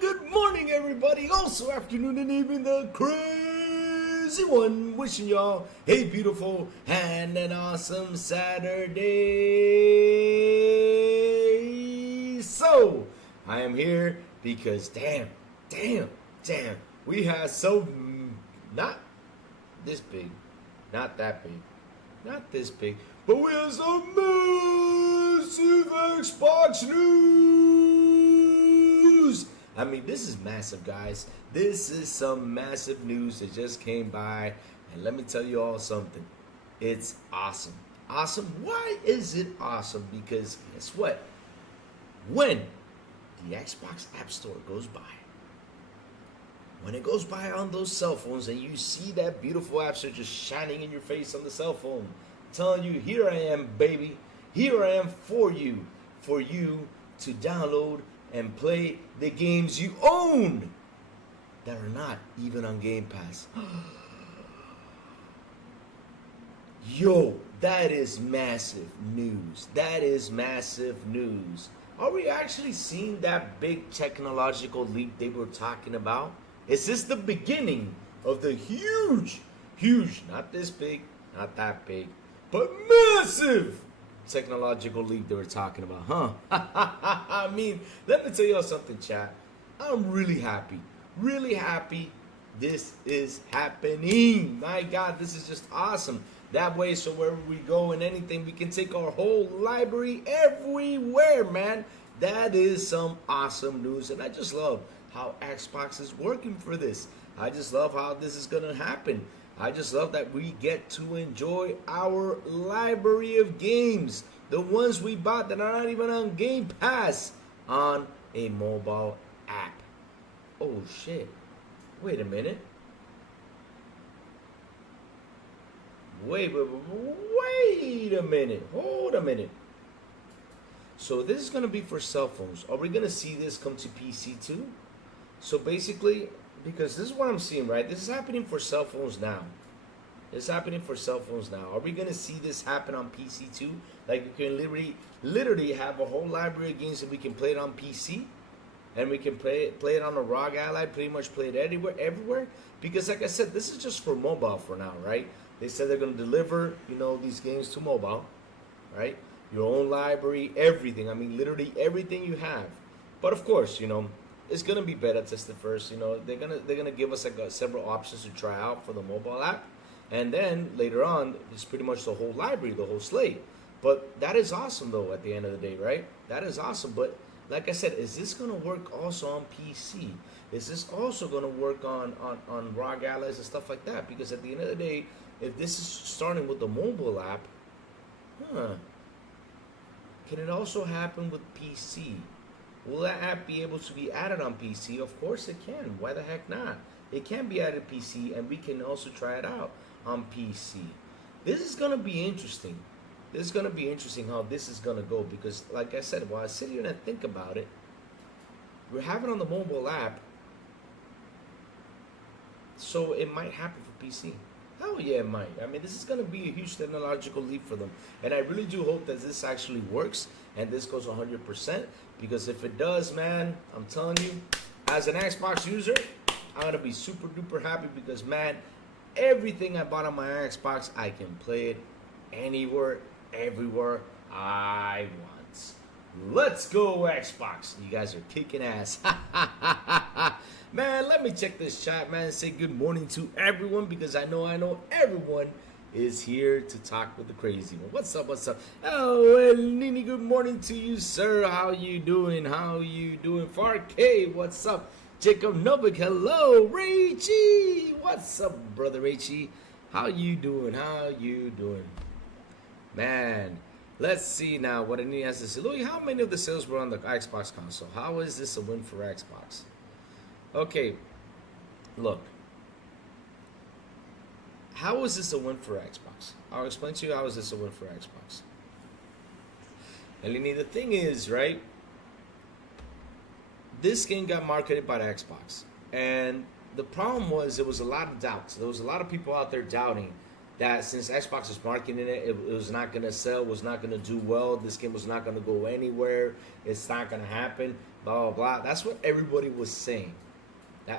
good morning, everybody. Also, afternoon and evening, the crazy one. Wishing y'all a beautiful and an awesome Saturday. So, I am here because damn, we have not this big, not that big, not this big, but we have some massive Xbox news. I mean, this is massive, guys. This is some massive news that just came by, and let me tell you all something. It's awesome. Awesome. Why is it awesome? Because guess what? When the Xbox App Store goes by, when it goes by on those cell phones and you see that beautiful app store just shining in your face on the cell phone, telling you, here I am, baby. Here I am for you to download and play the games you own that are not even on Game Pass. Yo, that is massive news. That is massive news. Are we actually seeing that big technological leap they were talking about? Is this the beginning of the huge, not this big, not that big, but massive technological leap they were talking about, huh? I mean, let me tell y'all something, chat. I'm really happy this is happening. My God, this is just awesome. That way, so wherever we go and anything, we can take our whole library everywhere, man. That is some awesome news, and I just love how Xbox is working for this. I just love how this is gonna happen. I just love that we get to enjoy our library of games, the ones we bought that are not even on Game Pass, on a mobile app. Oh shit, wait a minute. Wait a minute, hold a minute. So this is gonna be for cell phones. Are we gonna see this come to PC too? So basically, because this is what I'm seeing, right? This is happening for cell phones now. It's happening for cell phones now. Are we gonna see this happen on PC too? Like you can literally have a whole library of games that we can play it on PC, and we can play it on a ROG Ally, pretty much play it everywhere. Because like I said, this is just for mobile for now, right? They said they're gonna deliver, these games to mobile, right? Your own library, everything. I mean, literally everything you have. But of course, it's gonna be beta tested first. They're gonna give us several options to try out for the mobile app, and then later on, it's pretty much the whole library, the whole slate. But that is awesome, though. At the end of the day, right? That is awesome. But like I said, is this gonna work also on PC? Is this also gonna work on ROG Allies and stuff like that? Because at the end of the day, if this is starting with the mobile app, can it also happen with PC? Will that app be able to be added on PC? Of course it can. Why the heck not? It can be added PC, and we can also try it out on PC. This is going to be interesting. This is going to be interesting how this is going to go, because like I said, while I sit here and I think about it, we're having it on the mobile app, so it might happen for PC. Hell yeah, it might. I mean, this is going to be a huge technological leap for them. And I really do hope that this actually works and this goes 100%. Because if it does, man, I'm telling you, as an Xbox user, I'm going to be super duper happy because, man, everything I bought on my Xbox, I can play it anywhere, everywhere I want. Let's go, Xbox. You guys are kicking ass. Man, let me check this chat, man, and say good morning to everyone, because I know everyone is here to talk with the crazy one. What's up? Oh, El Nini, good morning to you, sir. How you doing? Far K, what's up? Jacob Novik, hello. Rachy, what's up, brother Rachy? How you doing? Man, let's see now what Nini has to say. Louis, how many of the sales were on the Xbox console? How is this a win for Xbox? Okay, look. How is this a win for Xbox? I'll explain to you how is this a win for Xbox. Eleni, the thing is, right? This game got marketed by the Xbox. And the problem was there was a lot of doubts. There was a lot of people out there doubting that since Xbox was marketing it, it was not going to sell, was not going to do well. This game was not going to go anywhere. It's not going to happen. blah blah blah. That's what everybody was saying.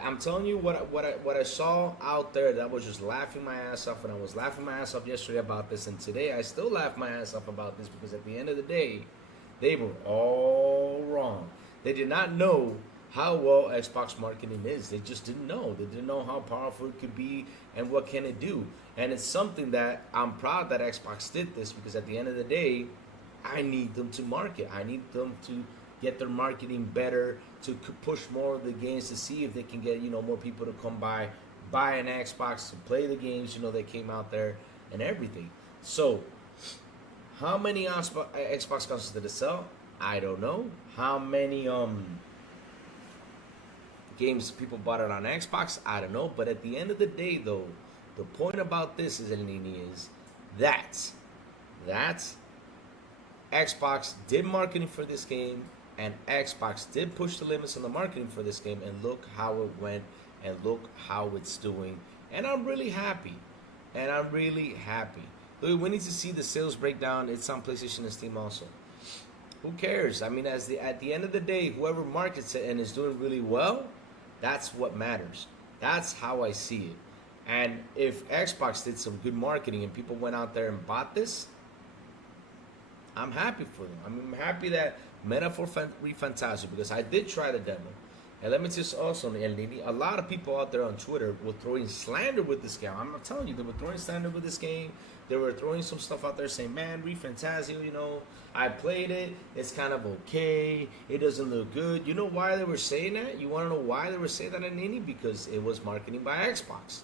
I'm telling you what I saw out there. That was just laughing my ass off, and I was laughing my ass off yesterday about this, and today I still laugh my ass off about this because at the end of the day, they were all wrong. They did not know how well Xbox marketing is. They just didn't know. They didn't know how powerful it could be and what can it do. And it's something that I'm proud that Xbox did this because at the end of the day, I need them to market. I need them to get their marketing better, to push more of the games to see if they can get, more people to come buy an Xbox to play the games, they came out there and everything. So, how many Xbox consoles did it sell? I don't know. How many games people bought it on Xbox? I don't know. But at the end of the day, though, the point about this is that Xbox did marketing for this game, and Xbox did push the limits on the marketing for this game, and look how it went, and look how it's doing. And I'm really happy. Look, we need to see the sales breakdown. It's on PlayStation and Steam also. Who cares? I mean, at the end of the day, whoever markets it and is doing really well, that's what matters. That's how I see it. And if Xbox did some good marketing and people went out there and bought this, I'm happy for them. I'm happy that Metaphor Fantastic, because I did try the demo. And let me just also, a lot of people out there on Twitter were throwing slander with this game. I'm not telling you, they were throwing slander with this game. They were throwing some stuff out there saying, man, Fantasio, I played it. It's kind of okay. It doesn't look good. You know why they were saying that? You want to know why they were saying that, Nini? Because it was marketing by Xbox.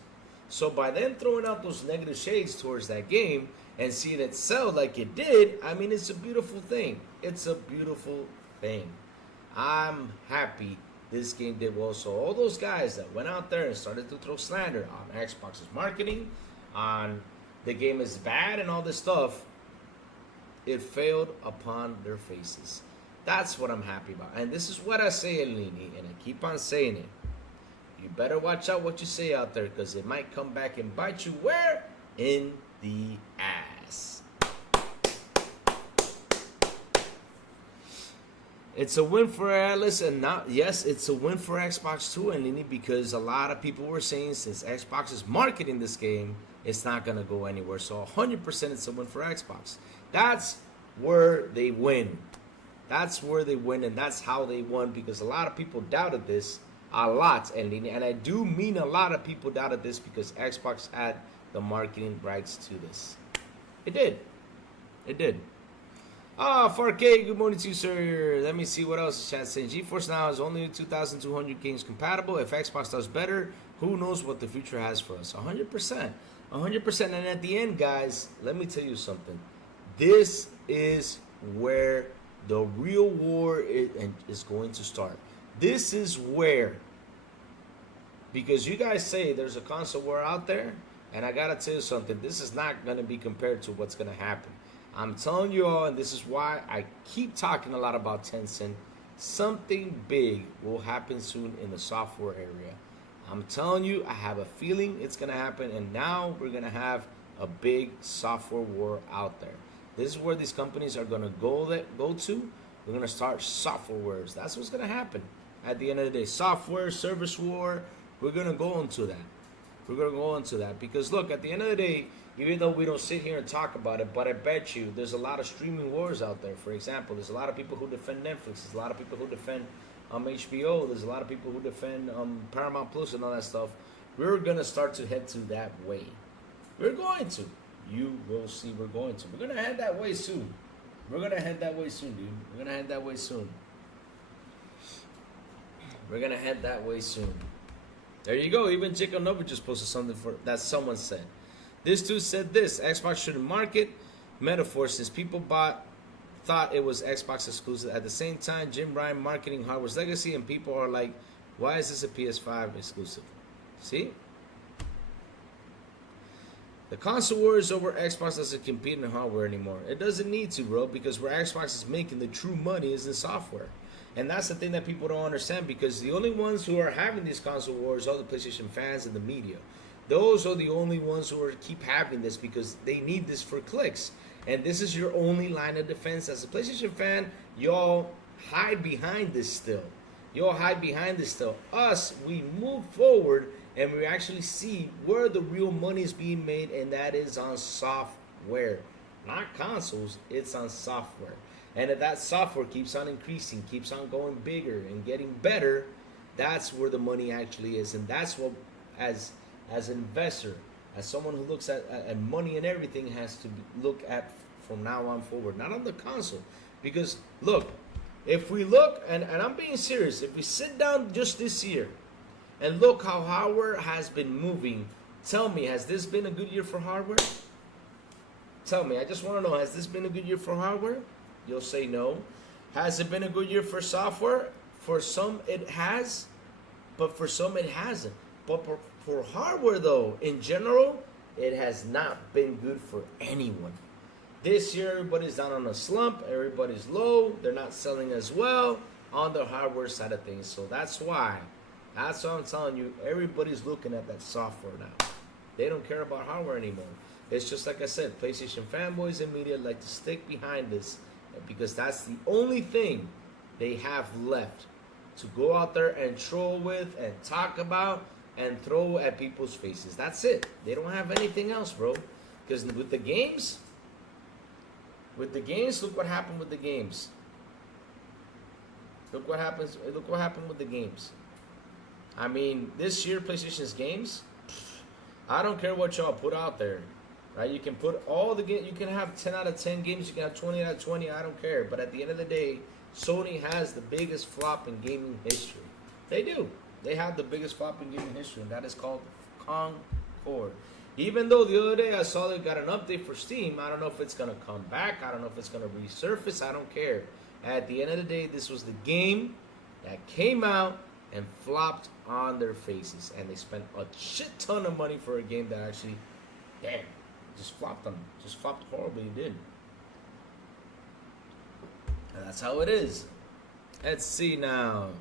So by them throwing out those negative shades towards that game and seeing it sell like it did, I mean, it's a beautiful thing. It's a beautiful thing. I'm happy this game did well. So all those guys that went out there and started to throw slander on Xbox's marketing, on the game is bad and all this stuff, it failed upon their faces. That's what I'm happy about. And this is what I say, Eleni, and I keep on saying it. You better watch out what you say out there, because it might come back and bite you where? In the ass. It's a win for Atlas, and it's a win for Xbox too, and Lini, because a lot of people were saying since Xbox is marketing this game, it's not gonna go anywhere. So 100% it's a win for Xbox. That's where they win. That's where they win, and that's how they won, because a lot of people doubted this a lot, and I do mean a lot of people doubted this because Xbox had the marketing rights to this. It did. It did. 4K, good morning to you, sir. Let me see what else chat saying. GeForce Now is only 2,200 games compatible. If Xbox does better, who knows what the future has for us. 100%. 100%. And at the end, guys, let me tell you something. This is where the real war is going to start. This is where, because you guys say there's a console war out there, and I gotta tell you something, this is not gonna be compared to what's gonna happen. I'm telling you all, and this is why I keep talking a lot about Tencent, something big will happen soon in the software area. I'm telling you, I have a feeling it's gonna happen, and now we're gonna have a big software war out there. This is where these companies are gonna go to. We're gonna start software wars. That's what's gonna happen. At the end of the day, software, service war, we're going to go into that. We're going to go into that. Because, look, at the end of the day, even though we don't sit here and talk about it, but I bet you there's a lot of streaming wars out there. For example, there's a lot of people who defend Netflix. There's a lot of people who defend HBO. There's a lot of people who defend Paramount Plus and all that stuff. We're going to start to head to that way. We're going to. You will see we're going to. We're going to head that way soon. We're going to head that way soon, dude. We're going to head that way soon. We're gonna head that way soon. There you go. Even Jacob Nova just posted something that someone said. This dude said this: Xbox shouldn't market Metaphor since people thought it was Xbox exclusive. At the same time, Jim Ryan marketing hardware's legacy, and people are like, "Why is this a PS5 exclusive?" See? The console war is over. Xbox doesn't compete in hardware anymore. It doesn't need to, bro, because where Xbox is making the true money is in software. And that's the thing that people don't understand, because the only ones who are having these console wars are the PlayStation fans and the media. Those are the only ones who keep having this because they need this for clicks. And this is your only line of defense. As a PlayStation fan, y'all hide behind this still. You'll hide behind this still. Us, we move forward and we actually see where the real money is being made, and that is on software. Not consoles, it's on software. And if that software keeps on increasing, keeps on going bigger and getting better, that's where the money actually is. And that's what, as an investor, as someone who looks at money and everything, has to look at from now on forward. Not on the console. Because, look, if we look, and I'm being serious, if we sit down just this year and look how hardware has been moving, tell me, has this been a good year for hardware? Tell me, I just want to know, has this been a good year for hardware? You'll say no. Has it been a good year for software? For some it has, but for some it hasn't. But for hardware though, in general, it has not been good for anyone. This year everybody's down on a slump, everybody's low, they're not selling as well on the hardware side of things. So that's why, that's what I'm telling you, everybody's looking at that software now. They don't care about hardware anymore. It's just like I said, PlayStation fanboys and media like to stick behind this because that's the only thing they have left to go out there and troll with and talk about and throw at people's faces. That's it. They don't have anything else, bro. Because with the games, look what happened with the games. Look what happened with the games. I mean, this year PlayStation's games, I don't care what y'all put out there. Right? You can put all the games, you can have 10 out of 10 games, you can have 20 out of 20, I don't care. But at the end of the day, Sony has the biggest flop in gaming history. They do. They have the biggest flop in gaming history, and that is called Concord. Even though the other day I saw they got an update for Steam, I don't know if it's going to come back, I don't know if it's going to resurface, I don't care. At the end of the day, this was the game that came out and flopped on their faces. And they spent a shit ton of money for a game that actually, damn, just flopped on them. Just flopped horribly, it did. And that's how it is. Let's see now.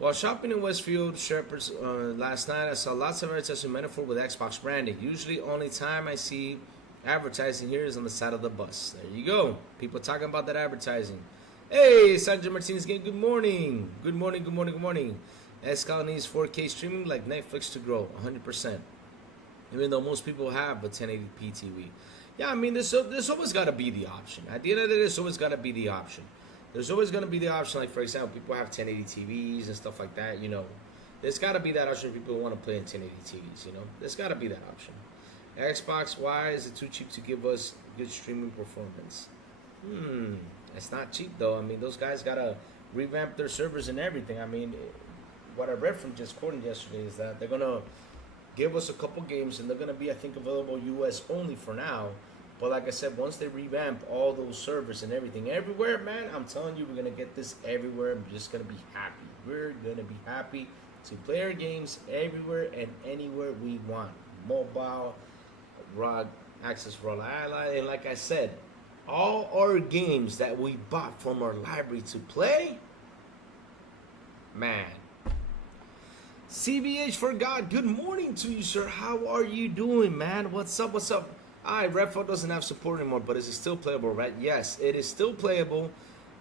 While shopping in Westfield Shepherds last night, I saw lots of advertising manifold with Xbox branding. Usually, only time I see advertising here is on the side of the bus. There you go. People talking about that advertising. Hey, Sandra Martinez game. Good morning. Good morning. Good morning. Good morning. Escal needs 4K streaming like Netflix to grow, 100%. Even though most people have a 1080p TV. Yeah, I mean, there's always got to be the option. At the end of the day, there's always got to be the option. There's always going to be the option, like, for example, people have 1080 TVs and stuff like that, you know. There's got to be that option for people who want to play in 1080 TVs, you know. There's got to be that option. Xbox, why is it too cheap to give us good streaming performance? It's not cheap, though. I mean, those guys got to revamp their servers and everything. I mean, what I read from just Gordon yesterday is that they're going to give us a couple games, and they're going to be, I think, available US only for now. But like I said, once they revamp all those servers and everything everywhere, man, I'm telling you, we're going to get this everywhere. I'm just going to be happy. We're going to be happy to play our games everywhere and anywhere we want. Mobile, ROG, Access for All Ally. And like I said, all our games that we bought from our library to play, man. CBH for God, good morning to you, sir. How are you doing, man? What's up? What's up? Alright, Redfall doesn't have support anymore, but is it still playable, right? Yes, it is still playable.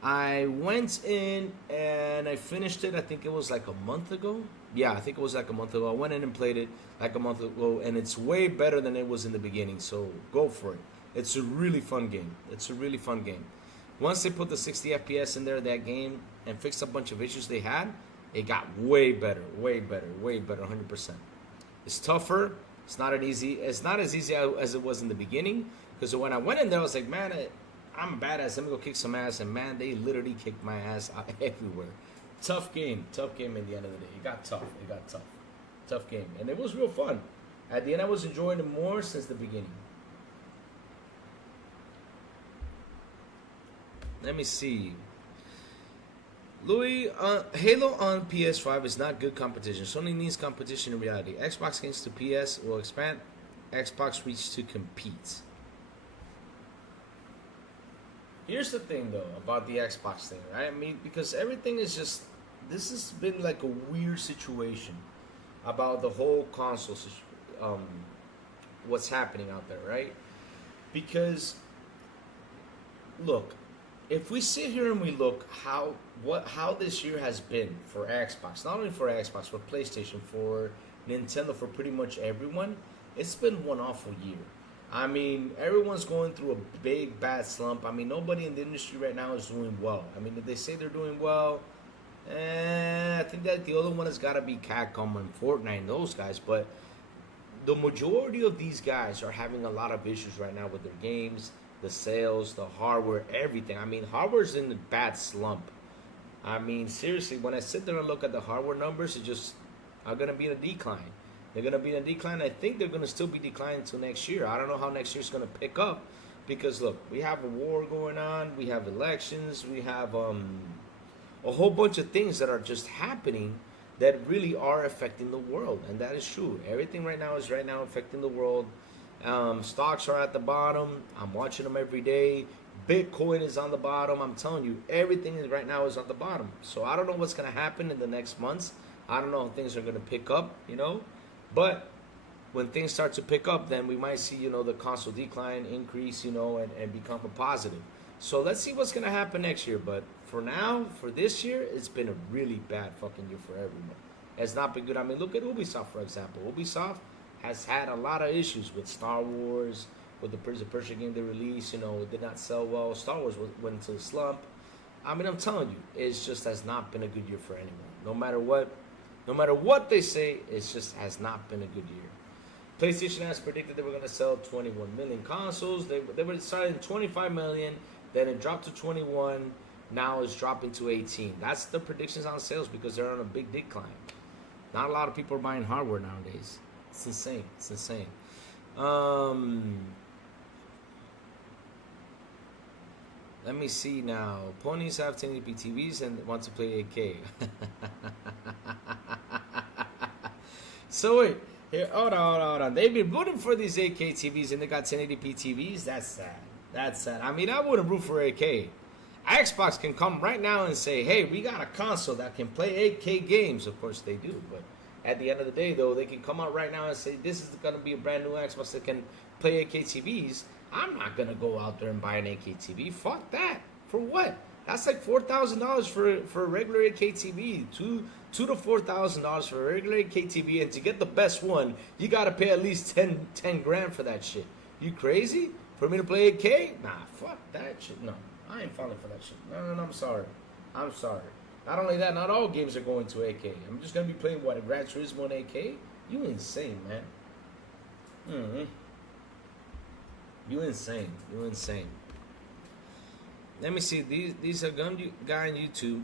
I went in and I finished it, I think it was like a month ago. Yeah, I think it was like a month ago. I went in and played it like a month ago, and it's way better than it was in the beginning, so go for it. It's a really fun game. It's a really fun game. Once they put the 60 FPS in there, that game, and fixed a bunch of issues they had, it got way better, 100%. It's tougher. It's not as easy as it was in the beginning. Because when I went in there, I was like, man, I'm a badass. Let me go kick some ass. And man, they literally kicked my ass everywhere. Tough game in the end of the day. It got tough. Tough game. And it was real fun. At the end, I was enjoying it more since the beginning. Let me see. Louis, Halo on PS5 is not good competition. Sony needs competition in reality. Xbox games to PS will expand Xbox reach to compete. Here's the thing, though, about the Xbox thing, right? I mean, because everything is just... This has been like a weird situation about the whole console what's happening out there, right? Because, look, if we sit here and we look how this year has been for Xbox, not only for Xbox, for PlayStation, for Nintendo, for pretty much everyone, it's been one awful year. I mean, everyone's going through a big bad slump. I mean, nobody in the industry right now is doing well. I mean, if they say they're doing well, I think that the other one has got to be Capcom and Fortnite and those guys. But the majority of these guys are having a lot of issues right now with their games, the sales, the hardware, everything. I mean, hardware's in a bad slump. I mean, seriously, when I sit there and look at the hardware numbers, it just are going to be in a decline. They're going to be in a decline. I think they're going to still be declining until next year. I don't know how next year's going to pick up because, look, we have a war going on. We have elections. We have a whole bunch of things that are just happening that really are affecting the world. And that is true. Everything right now is affecting the world. Stocks are at the bottom. I'm watching them every day. Bitcoin is on the bottom. I'm telling you, everything is right now is on the bottom. So I don't know what's going to happen in the next months. I don't know if things are going to pick up, But when things start to pick up, then we might see, the console decline, increase, and become a positive. So let's see what's going to happen next year. But for now, for this year, it's been a really bad fucking year for everyone. It's not been good. I mean, look at Ubisoft, for example. Ubisoft has had a lot of issues with Star Wars, with the Prince of Persia game they released, it did not sell well. Star Wars went into a slump. I mean, I'm telling you, it just has not been a good year for anyone. No matter what they say, it just has not been a good year. PlayStation has predicted they were going to sell 21 million consoles. They were starting 25 million, then it dropped to 21. Now it's dropping to 18. That's the predictions on sales because they're on a big decline. Not a lot of people are buying hardware nowadays. It's insane. It's insane. Let me see now. Ponies have 1080p TVs and want to play 8K. So wait, here, hold on. They've been voting for these 8K TVs and they got 1080p TVs. That's sad. I mean, I wouldn't root for 8K. Xbox can come right now and say, hey, we got a console that can play 8K games. Of course they do, but at the end of the day, though, they can come out right now and say, this is going to be a brand new Xbox that can play 8K TVs. I'm not going to go out there and buy an 8K TV. Fuck that. For what? That's like $4,000 for a regular 8K TV. $2,000 to $4,000 for a regular 8K TV. And to get the best one, you got to pay at least 10 grand for that shit. You crazy? For me to play 8K? Nah, fuck that shit. No, I ain't falling for that shit. No, I'm sorry. Not only that, not all games are going to 8K. I'm just going to be playing, what, a Gran Turismo in 8K? You insane, man. You insane. Let me see. These are guy on YouTube.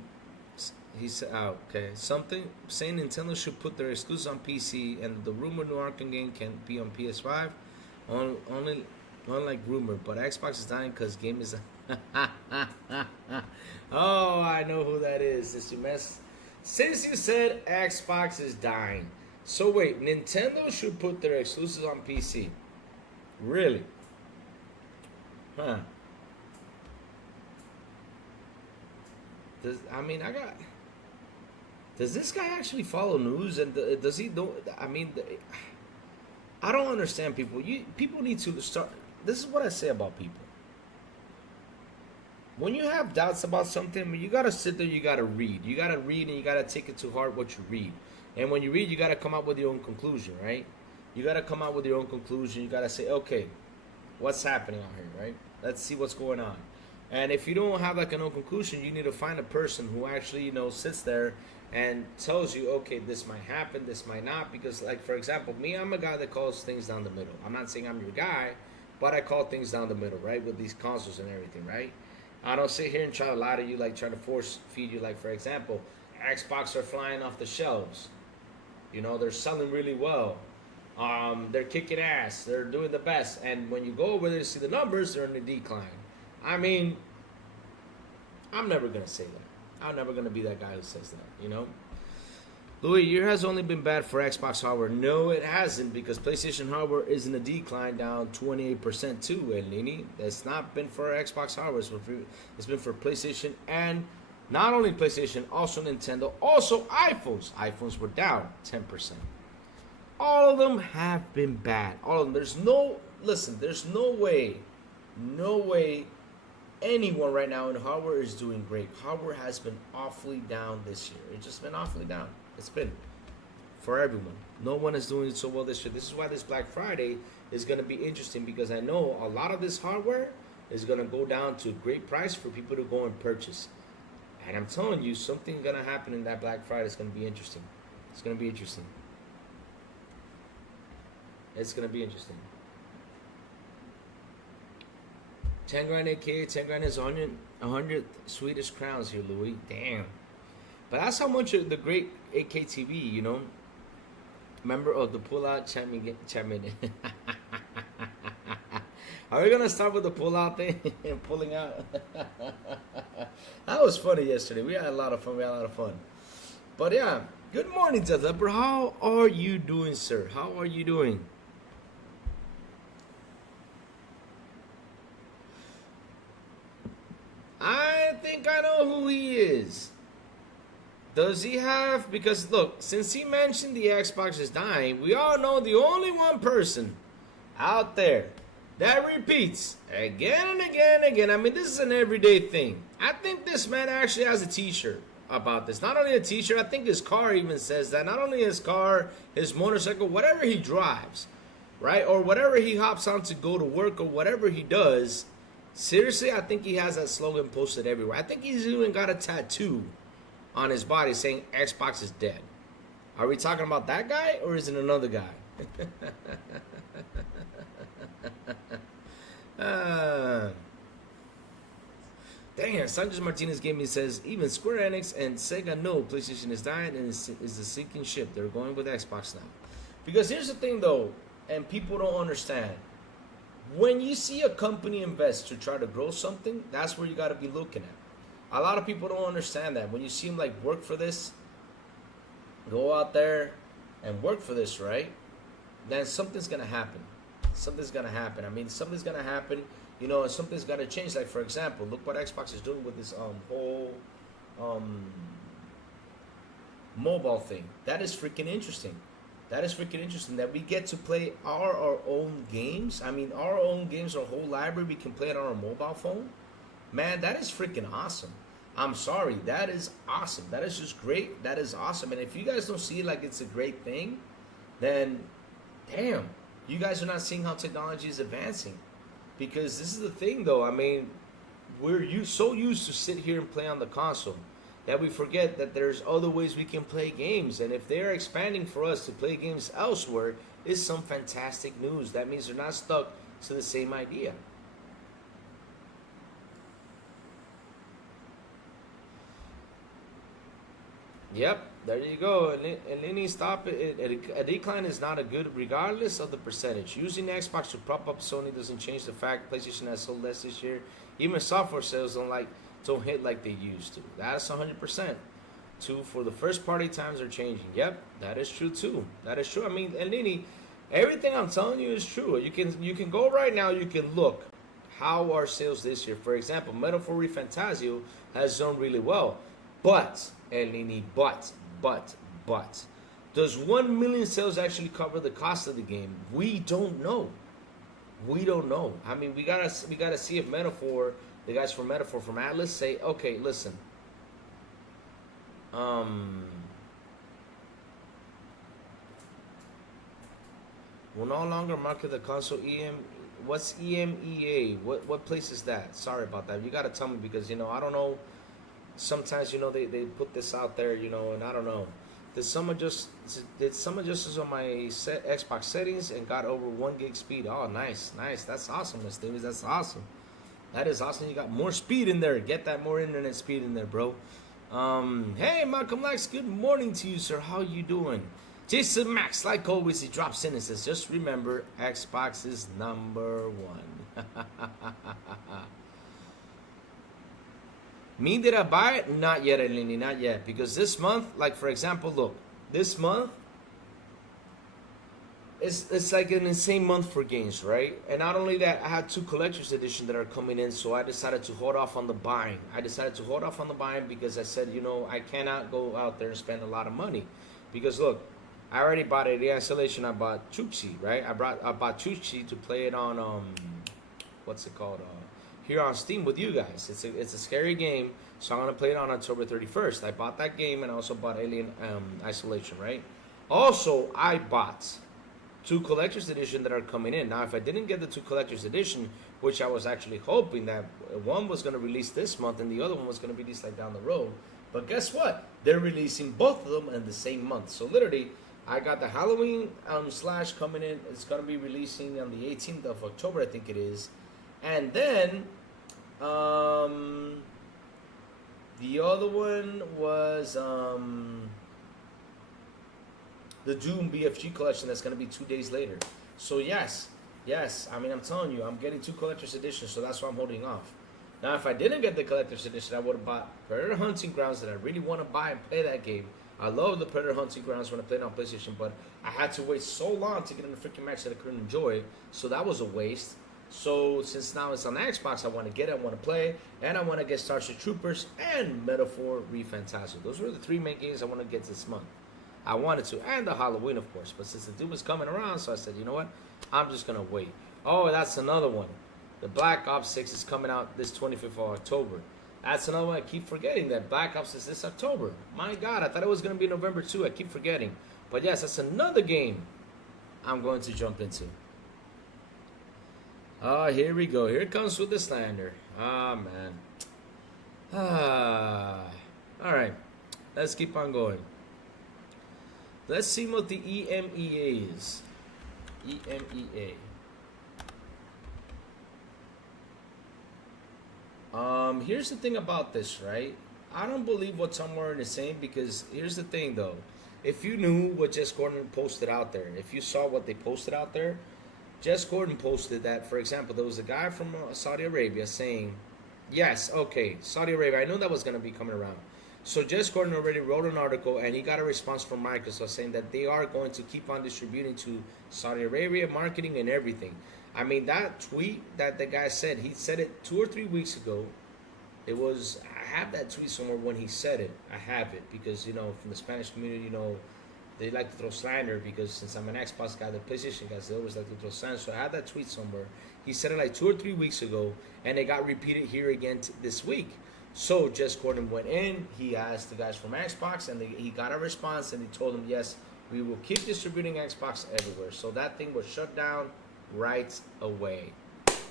He said, okay. Something saying Nintendo should put their exclusives on PC and the rumored new Arkham game can be on PS5. Only like rumor, but Xbox is dying because game is... Oh, I know who that is. Since you said Xbox is dying. So wait, Nintendo should put their exclusives on PC. Really? Huh. Does this guy actually follow news? And does he know? I mean, I don't understand people. People need to start. This is what I say about people. When you have doubts about something, you gotta sit there. You gotta read. You gotta read, and you gotta take it to heart what you read. And when you read, you gotta come up with your own conclusion, right? You gotta come out with your own conclusion. You gotta say, okay, what's happening out here, right? Let's see what's going on. And if you don't have like a no conclusion, you need to find a person who actually, sits there and tells you, okay, this might happen, this might not. Because, like, for example, me, I'm a guy that calls things down the middle. I'm not saying I'm your guy, but I call things down the middle, right? With these consoles and everything, right? I don't sit here and try to lie to you, like try to force feed you. Like, for example, Xbox are flying off the shelves. They're selling really well. They're kicking ass. They're doing the best. And when you go over there to see the numbers, they're in a decline. I mean, I'm never going to say that. I'm never going to be that guy who says that, Louis, year has only been bad for Xbox hardware. No, it hasn't, because PlayStation hardware is in a decline, down 28% too, Eleni. That's not been for Xbox hardware. It's been for PlayStation, and not only PlayStation, also Nintendo, also iPhones. iPhones were down 10%. All of them have been bad. All of them. There's no way anyone right now in hardware is doing great. Hardware has been awfully down this year. It's just been awfully down. It's been for everyone. No one is doing so well this year. This is why this Black Friday is going to be interesting, because I know a lot of this hardware is going to go down to a great price for people to go and purchase. And I'm telling you, something going to happen in that Black Friday is going to be interesting. It's going to be interesting. It's going to be interesting. 10 grand AK, 10 grand is 100 Swedish crowns here, Louis. Damn. But that's how much of the great AKTV, you know. Member of the pull-out champion. Are we going to start with the pull-out thing and pulling out? That was funny yesterday. We had a lot of fun. But yeah, good morning, Developer. How are you doing, sir? How are you doing? I think I know who he is. Does he have, because look, since he mentioned the Xbox is dying, we all know the only one person out there that repeats again and again and again. I mean, this is an everyday thing. I think this man actually has a t-shirt about this. Not only a t-shirt, I think his car even says that. Not only his car, his motorcycle, whatever he drives, right? Or whatever he hops on to go to work or whatever he does. Seriously, I think he has that slogan posted everywhere. I think he's even got a tattoo on his body saying Xbox is dead. Are we talking about that guy or is it another guy? Damn, Sanchez Martinez gave me says even Square Enix and Sega know PlayStation is dying and is a sinking ship. They're going with Xbox now. Because here's the thing though, and people don't understand. When you see a company invest to try to grow something, that's where you got to be looking at. A lot of people don't understand that. When you see them like work for this, go out there and work for this, right? Then something's going to happen. Something's going to happen. I mean, something's going to happen, you know, and something's got to change. Like, for example, look what Xbox is doing with this whole mobile thing. That is freaking interesting. That is freaking interesting that we get to play our own games. I mean, our own games, our whole library, we can play it on our mobile phone. Man, that is freaking awesome. I'm sorry. That is awesome. That is just great. That is awesome. And if you guys don't see it like it's a great thing, then damn, you guys are not seeing how technology is advancing. Because this is the thing, though. I mean, we're so used to sit here and play on the console that we forget that there's other ways we can play games. And if they're expanding for us to play games elsewhere, is some fantastic news. That means they're not stuck to the same idea. Yep, there you go. And Lenny, stop it. A decline is not a good, regardless of the percentage. Using Xbox to prop up Sony doesn't change the fact PlayStation has sold less this year. Even software sales don't hit like they used to. That's 100%. Two, for the first party, times are changing. Yep, that is true too. That is true. I mean, and Lenny, everything I'm telling you is true. You can go right now. You can look how our sales this year. For example, Metaphor Fantasio has done really well, but. Eleni, but, does 1 million sales actually cover the cost of the game? We don't know. I mean, we gotta see if Metaphor, the guys from Metaphor from Atlas, say, okay, listen, we'll no longer market the console EM. What's EMEA? What place is that? Sorry about that. You gotta tell me because I don't know. Sometimes they put this out there, and I don't know. Did some adjustments on my Xbox settings and got over 1 gig speed? Oh, nice. That's awesome, Miss Davis. That's awesome. That is awesome. You got more speed in there. Get that more internet speed in there, bro. Hey, Malcolm Lex. Good morning to you, sir. How you doing? Jason Max, like always, he drops in and says, just remember, Xbox is number one. Me, did I buy it? Not yet, Eleni, not yet. Because this month, like for example, look, this month, it's like an insane month for games, right? And not only that, I had 2 collector's editions that are coming in, so I decided to hold off on the buying. Because I said, I cannot go out there and spend a lot of money. Because look, I already bought it, the installation, I bought Chuchi, right? I bought Chuchi to play it on, what's it called? here on Steam with you guys. It's a scary game, so I'm gonna play it on October 31st. I bought that game and I also bought Alien Isolation, right? Also, I bought 2 collector's edition that are coming in. Now, if I didn't get the 2 collector's edition, which I was actually hoping that one was gonna release this month and the other one was gonna release like down the road, but guess what? They're releasing both of them in the same month. So literally, I got the Halloween Slash coming in. It's gonna be releasing on the 18th of October, I think it is. And then the other one was the Doom BFG collection that's going to be 2 days later. So yes, I mean, I'm telling you, I'm getting 2 collector's editions, so that's why I'm holding off. Now, if I didn't get the collector's edition, I would have bought Predator Hunting Grounds that I really want to buy and play that game. I love the Predator Hunting Grounds when I played on PlayStation, but I had to wait so long to get in a freaking match that I couldn't enjoy, so that was a waste. So since now it's on Xbox, I want to get it, I want to play, and I want to get Starship Troopers and Metaphor ReFantastic. Those were the 3 main games I want to get this month. I wanted to, and the Halloween, of course, but since the Doom was coming around, so I said, you know what, I'm just going to wait. Oh, that's another one. The Black Ops 6 is coming out this 25th of October. That's another one I keep forgetting, that Black Ops is this October. My God, I thought it was going to be November 2. I keep forgetting. But yes, that's another game I'm going to jump into. Oh, here we go. Here it comes with the slander. Ah, man. All right. Let's keep on going. Let's see what the EMEA is. EMEA. Here's the thing about this, right? I don't believe what some are saying, because here's the thing, though. If you knew what Jess Gordon posted out there, if you saw what they posted out there, Jess Gordon posted that, for example, there was a guy from Saudi Arabia saying, yes, okay, Saudi Arabia, I knew that was going to be coming around. So Jess Gordon already wrote an article, and he got a response from Microsoft saying that they are going to keep on distributing to Saudi Arabia, marketing and everything. I mean, that tweet that the guy said, he said it 2 or 3 weeks ago. It was, I have that tweet somewhere when he said it. I have it because, you know, from the Spanish community, you know, they like to throw slander, because since I'm an Xbox guy, the PlayStation guys, they always like to throw slander. So I had that tweet somewhere. He said it like 2 or 3 weeks ago, and it got repeated here again this week. So Jess Gordon went in, he asked the guys from Xbox, and he got a response, and he told them, yes, we will keep distributing Xbox everywhere. So that thing was shut down right away.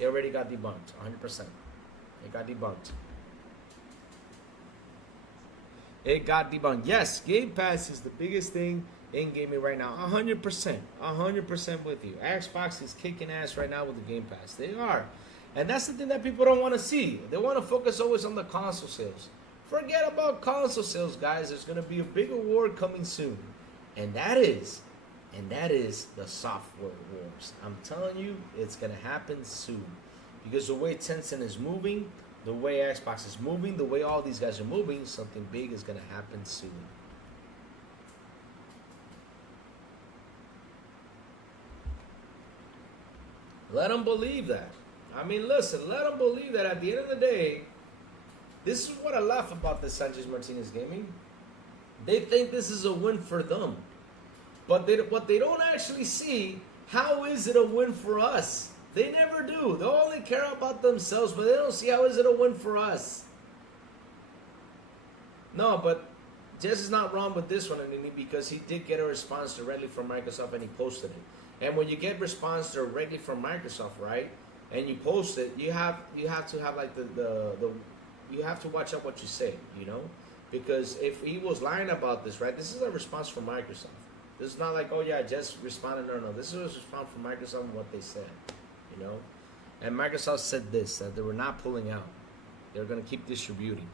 It already got debunked, 100%. It got debunked. It got debunked. Yes, Game Pass is the biggest thing in gaming right now. 100%. 100% with you. Xbox is kicking ass right now with the Game Pass. They are. And that's the thing that people don't want to see. They want to focus always on the console sales. Forget about console sales, guys. There's going to be a big award coming soon. And that is the software wars. I'm telling you, it's going to happen soon. Because the way Tencent is moving, the way Xbox is moving, the way all these guys are moving, something big is going to happen soon. Let them believe that. I mean, listen, let them believe that at the end of the day, this is what I laugh about this Sanchez Martinez Gaming. They think this is a win for them. But what they don't actually see, how is it a win for us? They never do. They only care about themselves, but they don't see how is it a win for us. No, but Jess is not wrong with this one, because he did get a response directly from Microsoft and he posted it. And when you get response directly from Microsoft, right, and you post it, you have to have like you have to watch out what you say, you know, because if he was lying about this, right, this is a response from Microsoft. This is not like, oh yeah, Jess responded. No, this is a response from Microsoft and what they said. You know, and Microsoft said this, that they were not pulling out. They're going to keep distributing.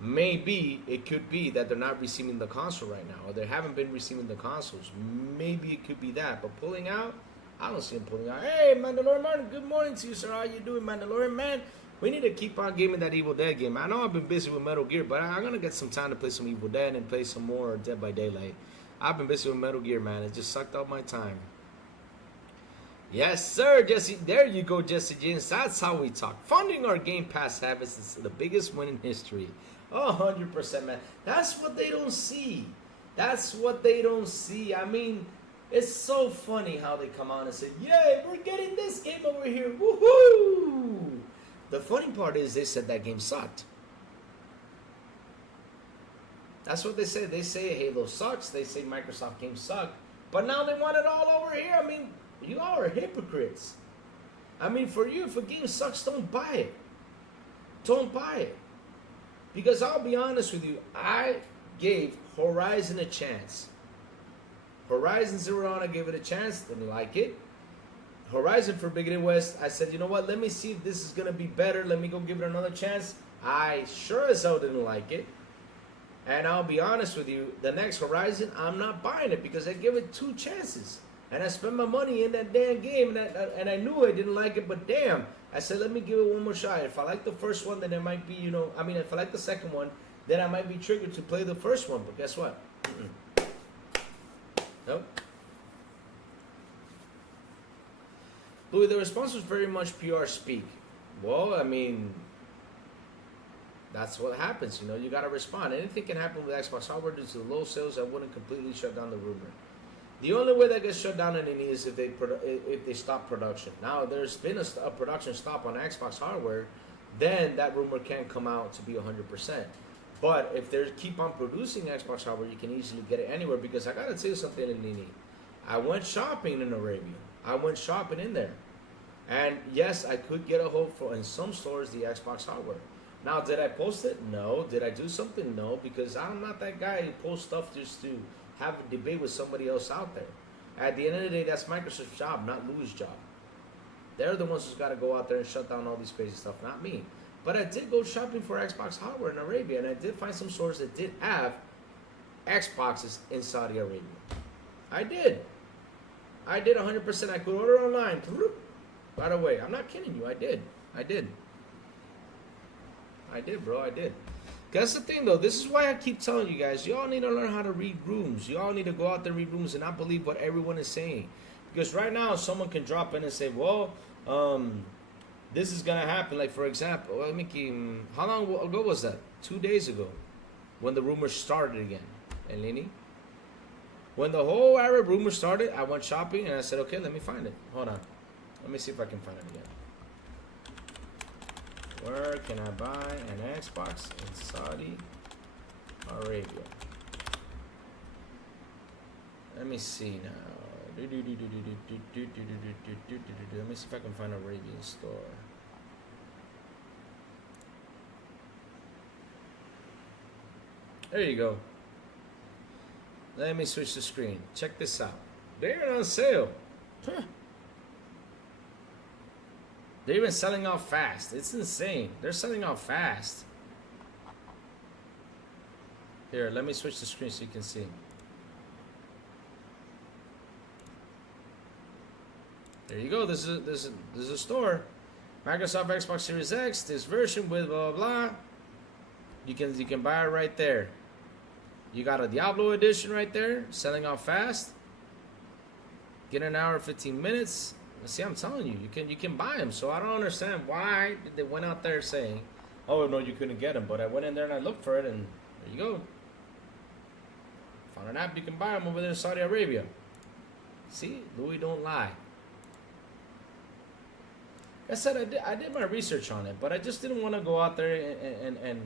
Maybe it could be that they're not receiving the console right now, or they haven't been receiving the consoles. Maybe it could be that, but pulling out, I don't see them pulling out. Hey, Mandalorian man, good morning to you, sir. How you doing, Mandalorian man? We need to keep on gaming that Evil Dead game. I know I've been busy with Metal Gear, but I'm going to get some time to play some Evil Dead and play some more Dead by Daylight. I've been busy with Metal Gear, man. It just sucked up my time. Yes, sir, Jesse. There you go, Jesse James. That's how we talk. Funding our Game Pass habits is the biggest win in history. 100%, man. That's what they don't see. That's what they don't see. I mean, it's so funny how they come on and say, yay, we're getting this game over here. Woohoo! The funny part is they said that game sucked. That's what they say. They say Halo sucks. They say Microsoft games suck. But now they want it all over here. I mean, you all are hypocrites. I mean, for you, if a game sucks, don't buy it. Don't buy it. Because I'll be honest with you, I gave Horizon a chance. Horizon Zero Dawn, I gave it a chance. Didn't like it. Horizon Forbidden West, I said, you know what? Let me see if this is going to be better. Let me go give it another chance. I sure as hell didn't like it. And I'll be honest with you, the next Horizon, I'm not buying it because I give it 2 chances. And I spent my money in that damn game, and I knew I didn't like it, but damn. I said, let me give it one more shot. If I like the first one, then it might be, you know, I mean, if I like the second one, then I might be triggered to play the first one. But guess what? Nope. Louis, the response was very much PR speak. Well, I mean, that's what happens. You know, you got to respond. Anything can happen with Xbox hardware due to the low sales. I wouldn't completely shut down the rumor. The only way that gets shut down any is if they stop production. Now, there's been a production stop on Xbox hardware, then that rumor can come out to be 100%. But if they keep on producing Xbox hardware, you can easily get it anywhere. Because I got to tell you something, Nini. I went shopping in Arabia. I went shopping in there. And yes, I could get a hold for, in some stores, the Xbox hardware. Now, did I post it? No. Did I do something? No. Because I'm not that guy who posts stuff just to have a debate with somebody else out there. At the end of the day, that's Microsoft's job, not Louis' job. They're the ones who's got to go out there and shut down all these crazy stuff, not me. But I did go shopping for Xbox hardware in Arabia, and I did find some stores that did have Xboxes in Saudi Arabia. I did. I did 100%. I could order online. Right away. I'm not kidding you. I did. I did, bro. I did. That's the thing, though. This is why I keep telling you guys, y'all need to learn how to read rooms. Y'all need to go out there and read rooms and not believe what everyone is saying. Because right now, someone can drop in and say, well, this is going to happen. Like, for example, how long ago was that? 2 days ago when the rumors started again. Eleni? When the whole Arab rumor started, I went shopping and I said, okay, let me find it. Hold on. Let me see if I can find it again. Where can I buy an Xbox in Saudi Arabia? Let me see now. Let me see if I can find an Arabian store. There you go. Let me switch the screen. Check this out. They're on sale. Huh. They're even selling out fast. It's insane. They're selling out fast. Here, let me switch the screen so you can see. There you go. This is a store. Microsoft Xbox Series X. This version with blah blah blah. You can buy it right there. You got a Diablo edition right there, selling out fast. Get an hour 15 minutes. See, I'm telling you, you can buy them. So I don't understand why they went out there saying, "Oh no, you couldn't get them." But I went in there and I looked for it, and there you go. Found an app you can buy them over there in Saudi Arabia. See, Louis don't lie. Like I said, I did my research on it, but I just didn't want to go out there and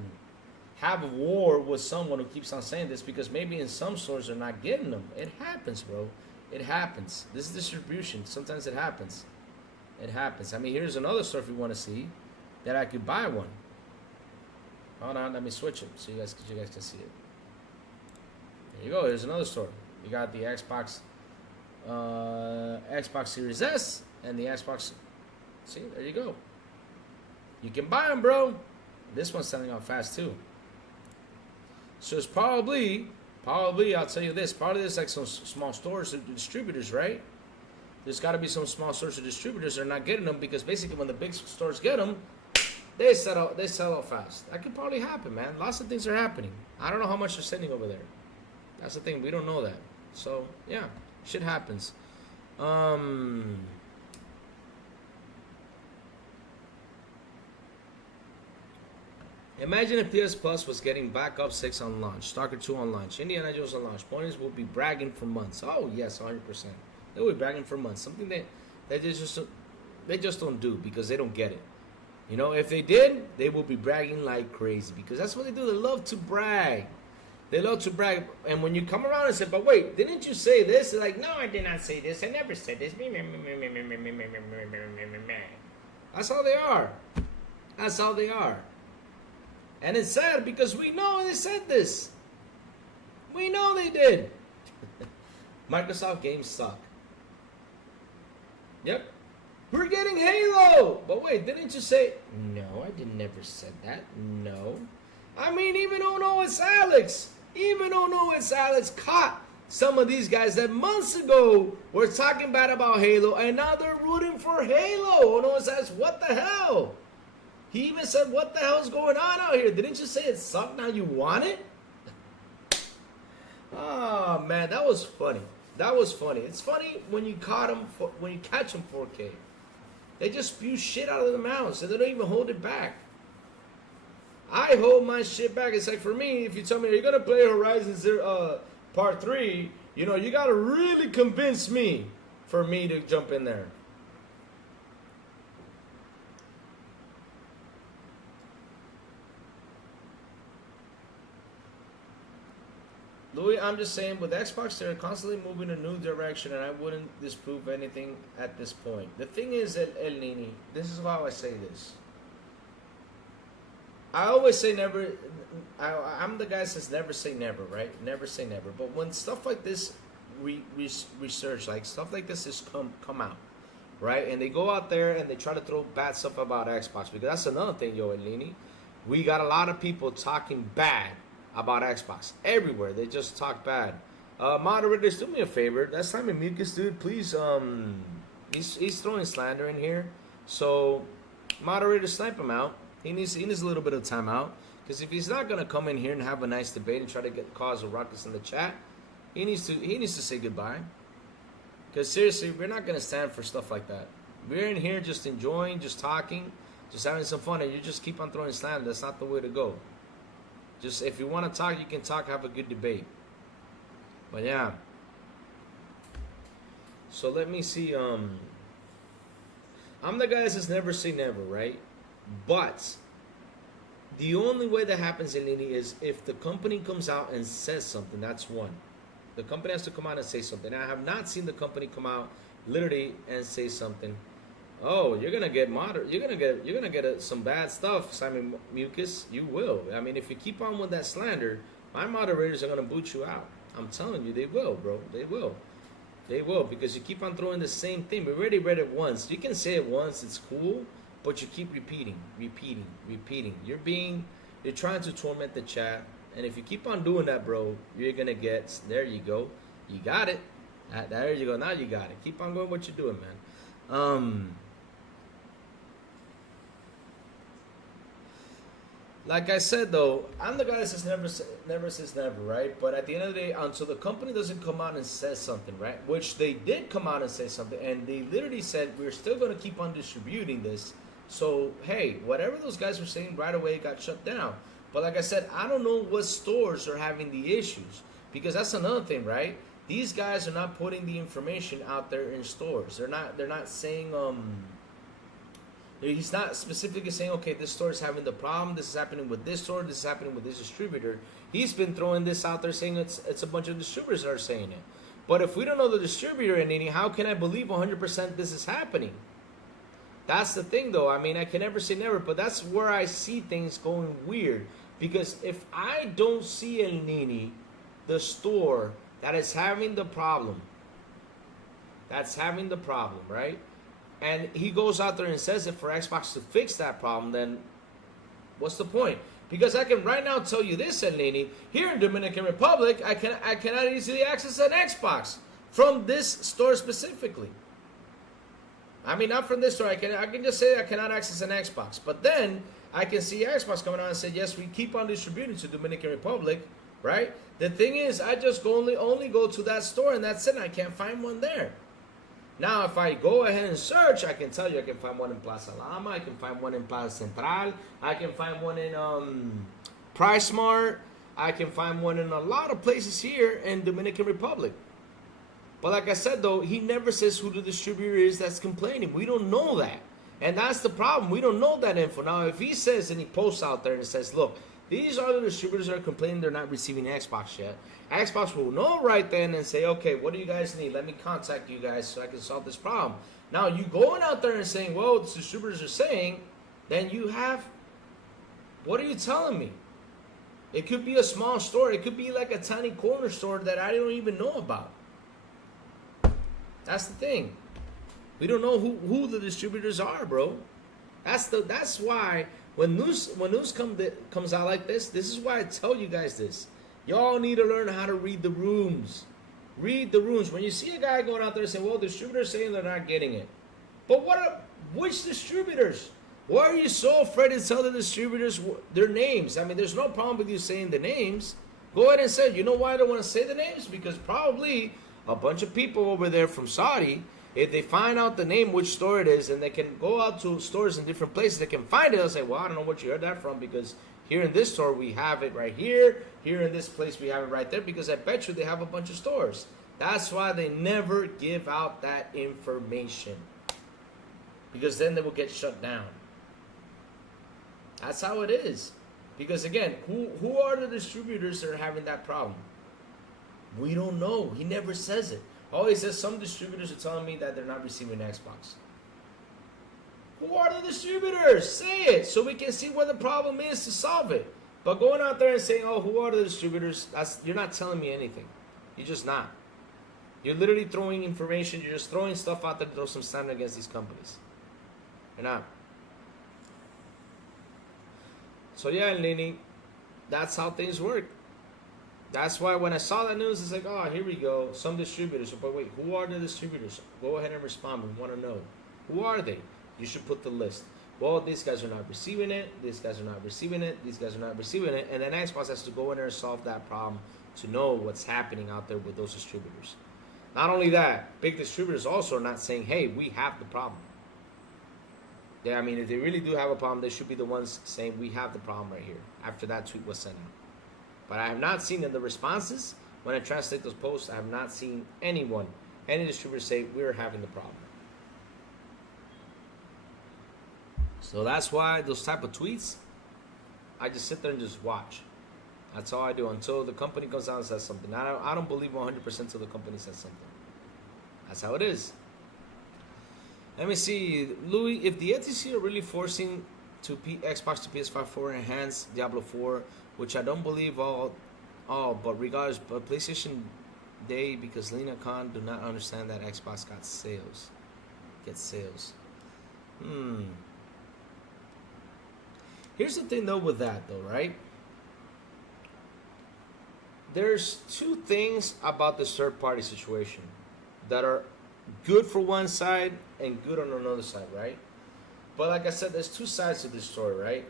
have a war with someone who keeps on saying this, because maybe in some stores they're not getting them. It happens, bro. It happens. This is distribution. Sometimes it happens. It happens. I mean, here's another store if you want to see that I could buy one. Hold on, let me switch it so you guys can see it. There you go. Here's another store. You got the Xbox Series S and the Xbox. See, there you go. You can buy them, bro. This one's selling out fast too. So it's probably, I'll tell you this, probably there's like some small stores, distributors, right? There's got to be some small stores or distributors that are not getting them, because basically when the big stores get them, they sell out fast. That could probably happen, man. Lots of things are happening. I don't know how much they're sending over there. That's the thing. We don't know that. So, yeah, shit happens. Imagine if PS Plus was getting Black Ops 6 on launch, Stalker 2 on launch, Indiana Jones on launch. Ponies will be bragging for months. Oh, yes, 100%. They will be bragging for months. Something they just don't do because they don't get it. You know, if they did, they will be bragging like crazy because that's what they do. They love to brag. They love to brag. And when you come around and say, but wait, didn't you say this? They're like, no, I did not say this. I never said this. That's how they are. That's how they are. And it's sad because we know they said this. We know they did. Microsoft games suck. Yep. We're getting Halo. But wait, didn't you say? No, I never said that. No. I mean, even It's Alex. Even It's Alex caught some of these guys that months ago were talking bad about Halo, and now they're rooting for Halo. It's Alex, what the hell? He even said, what the hell's going on out here? Didn't you say it sucked, now you want it? Oh, man, that was funny. That was funny. It's funny when you when you catch them 4K. They just spew shit out of their mouths, and they don't even hold it back. I hold my shit back. It's like, for me, if you tell me you're going to play Horizon Zero, Part 3, you know, you got to really convince me for me to jump in there. Louis, I'm just saying, with Xbox, they're constantly moving a new direction, and I wouldn't disprove anything at this point. The thing is, El Nini, this is how I say this. I always say never. I'm the guy that says never say never, right? Never say never. But when stuff like this, research, like stuff like this is come out, right? And they go out there and they try to throw bad stuff about Xbox, because that's another thing, yo, El Nini. We got a lot of people talking bad about Xbox everywhere. They just talk bad. Moderators, do me a favor. That's Simon Mucus, dude. Please, he's throwing slander in here. So, moderators, snipe him out. He needs a little bit of time out, because if he's not gonna come in here and have a nice debate and try to cause a ruckus in the chat, he needs to say goodbye. Because seriously, we're not gonna stand for stuff like that. We're in here just enjoying, just talking, just having some fun, and you just keep on throwing slander. That's not the way to go. Just, if you want to talk, you can talk, have a good debate. But yeah. So let me see. I'm the guy that says never say never, right? But the only way that happens in Nini is if the company comes out and says something. That's one. The company has to come out and say something. I have not seen the company come out literally and say something. Oh, you're gonna get You're gonna get some bad stuff, Simon Mucus. You will. I mean, if you keep on with that slander, my moderators are gonna boot you out. I'm telling you, they will, bro. They will. They will, because you keep on throwing the same thing. We already read it once. You can say it once, it's cool, but you keep repeating. You're trying to torment the chat, and if you keep on doing that, bro, you're gonna get. There you go. You got it. There you go. Now you got it. Keep on going what you're doing, man. Like I said, though, I'm the guy that says never says never, right? But at the end of the day, until the company doesn't come out and says something, right? Which they did come out and say something, and they literally said, we're still going to keep on distributing this. So, hey, whatever those guys were saying right away got shut down. But like I said, I don't know what stores are having the issues, because that's another thing, right? These guys are not putting the information out there in stores. They're not saying, he's not specifically saying, okay, this store is having the problem, this is happening with this store, this is happening with this distributor. He's been throwing this out there saying it's a bunch of distributors that are saying it. But if we don't know the distributor in any, how can I believe 100% this is happening? That's the thing, though. I mean, I can never say never, but that's where I see things going weird. Because if I don't see El Nini, the store that is having the problem, right? And he goes out there and says it for Xbox to fix that problem, then what's the point? Because I can right now tell you this, El Nini, here in Dominican Republic, I cannot easily access an Xbox from this store specifically. I mean, not from this store. I can just say I cannot access an Xbox. But then I can see Xbox coming out and say, yes, we keep on distributing to Dominican Republic, right? The thing is, I just only go to that store, and that's it. I can't find one there. Now, if I go ahead and search, I can tell you I can find one in Plaza Lama, I can find one in Plaza Central, I can find one in Price Mart, I can find one in a lot of places here in Dominican Republic. But like I said, though, he never says who the distributor is that's complaining. We don't know that. And that's the problem. We don't know that info. Now, if he says and he posts out there and says, look, these are the distributors that are complaining they're not receiving Xbox yet. Xbox will know right then and say, okay, what do you guys need? Let me contact you guys so I can solve this problem. Now, you going out there and saying, well, the distributors are saying, then you have, what are you telling me? It could be a small store. It could be like a tiny corner store that I don't even know about. That's the thing. We don't know who the distributors are, bro. That's why when news comes out like this is why I tell you guys this. Y'all need to learn how to read the rooms. Read the rooms. When you see a guy going out there saying, well, distributors saying they're not getting it. But which distributors? Why are you so afraid to tell the distributors their names? I mean, there's no problem with you saying the names. Go ahead and say, you know why I don't want to say the names? Because probably a bunch of people over there from Saudi, if they find out the name, which store it is, and they can go out to stores in different places, they can find it. They'll say, well, I don't know what you heard that from, because here in this store we have it right here. Here in this place we have it right there, because I bet you they have a bunch of stores. That's why they never give out that information, because then they will get shut down. That's how it is. Because again, who are the distributors that are having that problem? We don't know. He never says it. Oh, he says some distributors are telling me that they're not receiving Xbox. Who are the distributors? Say it so we can see what the problem is to solve it. But going out there and saying, oh, who are the distributors? You're not telling me anything. You're just not. You're literally throwing information. You're just throwing stuff out there to throw some standard against these companies. You're not. So yeah, Lenny, that's how things work. That's why when I saw that news, it's like, oh, here we go. Some distributors. But wait, who are the distributors? Go ahead and respond. We want to know. Who are they? You should put the list. Well, these guys are not receiving it. These guys are not receiving it. These guys are not receiving it. And then Xbox has to go in there and solve that problem to know what's happening out there with those distributors. Not only that, big distributors also are not saying, hey, we have the problem. Yeah, I mean, if they really do have a problem, they should be the ones saying, we have the problem right here, after that tweet was sent out. But I have not seen in the responses, when I translate those posts, I have not seen any distributor say, we're having the problem. So that's why those type of tweets, I just sit there and just watch. That's all I do until the company comes out and says something. I don't believe 100% until the company says something. That's how it is. Let me see, Louis, if the FTC are really forcing Xbox to PS5 4 enhance Diablo 4, which I don't believe but regardless, but PlayStation Day, because Lena Khan do not understand that Xbox gets sales. Here's the thing though with that though, right? There's two things about this third party situation that are good for one side and good on another side, right? But like I said, there's two sides to this story, right?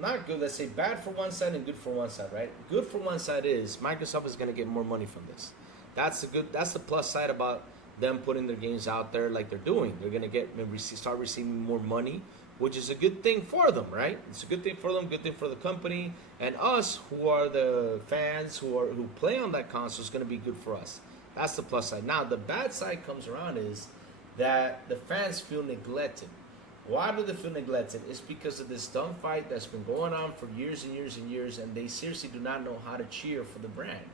Not good, let's say bad for one side and good for one side, right? Good for one side is Microsoft is going to get more money from this. That's the plus side about them putting their games out there like they're doing. They're going to start receiving more money, which is a good thing for them, right? It's a good thing for them, good thing for the company, and us who are the fans who play on that console is going to be good for us. That's the plus side. Now, the bad side comes around is that the fans feel neglected. Why do they feel neglected? It's because of this dumb fight that's been going on for years and years and years, and they seriously do not know how to cheer for the brand.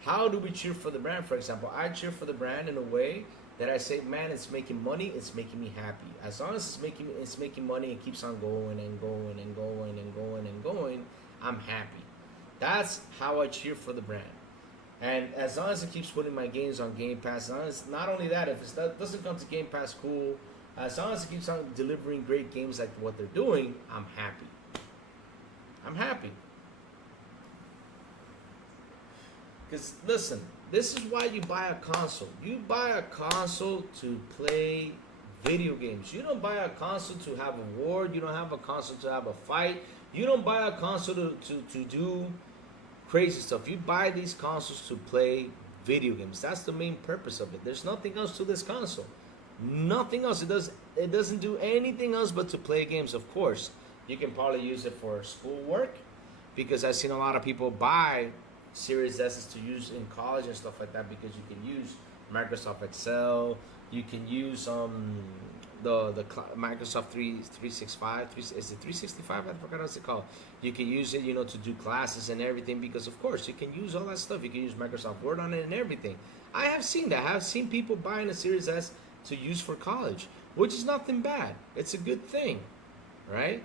How do we cheer for the brand? For example, I cheer for the brand in a way that I say, man, it's making money, it's making me happy. As long as it's making money and keeps on going and going and going and going and going, I'm happy. That's how I cheer for the brand. And as long as it keeps putting my games on Game Pass, not only that, if it doesn't come to Game Pass, cool. As long as it keeps on delivering great games like what they're doing, I'm happy. I'm happy. Because listen, this is why you buy a console. You buy a console to play video games. You don't buy a console to have a war. You don't have a console to have a fight. You don't buy a console to do crazy stuff. You buy these consoles to play video games. That's the main purpose of it. There's nothing else to this console. Nothing else. It doesn't do anything else but to play games. Of course, you can probably use it for schoolwork, because I've seen a lot of people buy Series S's to use in college and stuff like that, because you can use Microsoft Excel. You can use Microsoft 365. Is it 365? I forgot what's it called. You can use it, to do classes and everything, because of course you can use all that stuff. You can use Microsoft Word on it and everything. I have seen that. I have seen people buying a Series S to use for college, which is nothing bad. It's a good thing, right?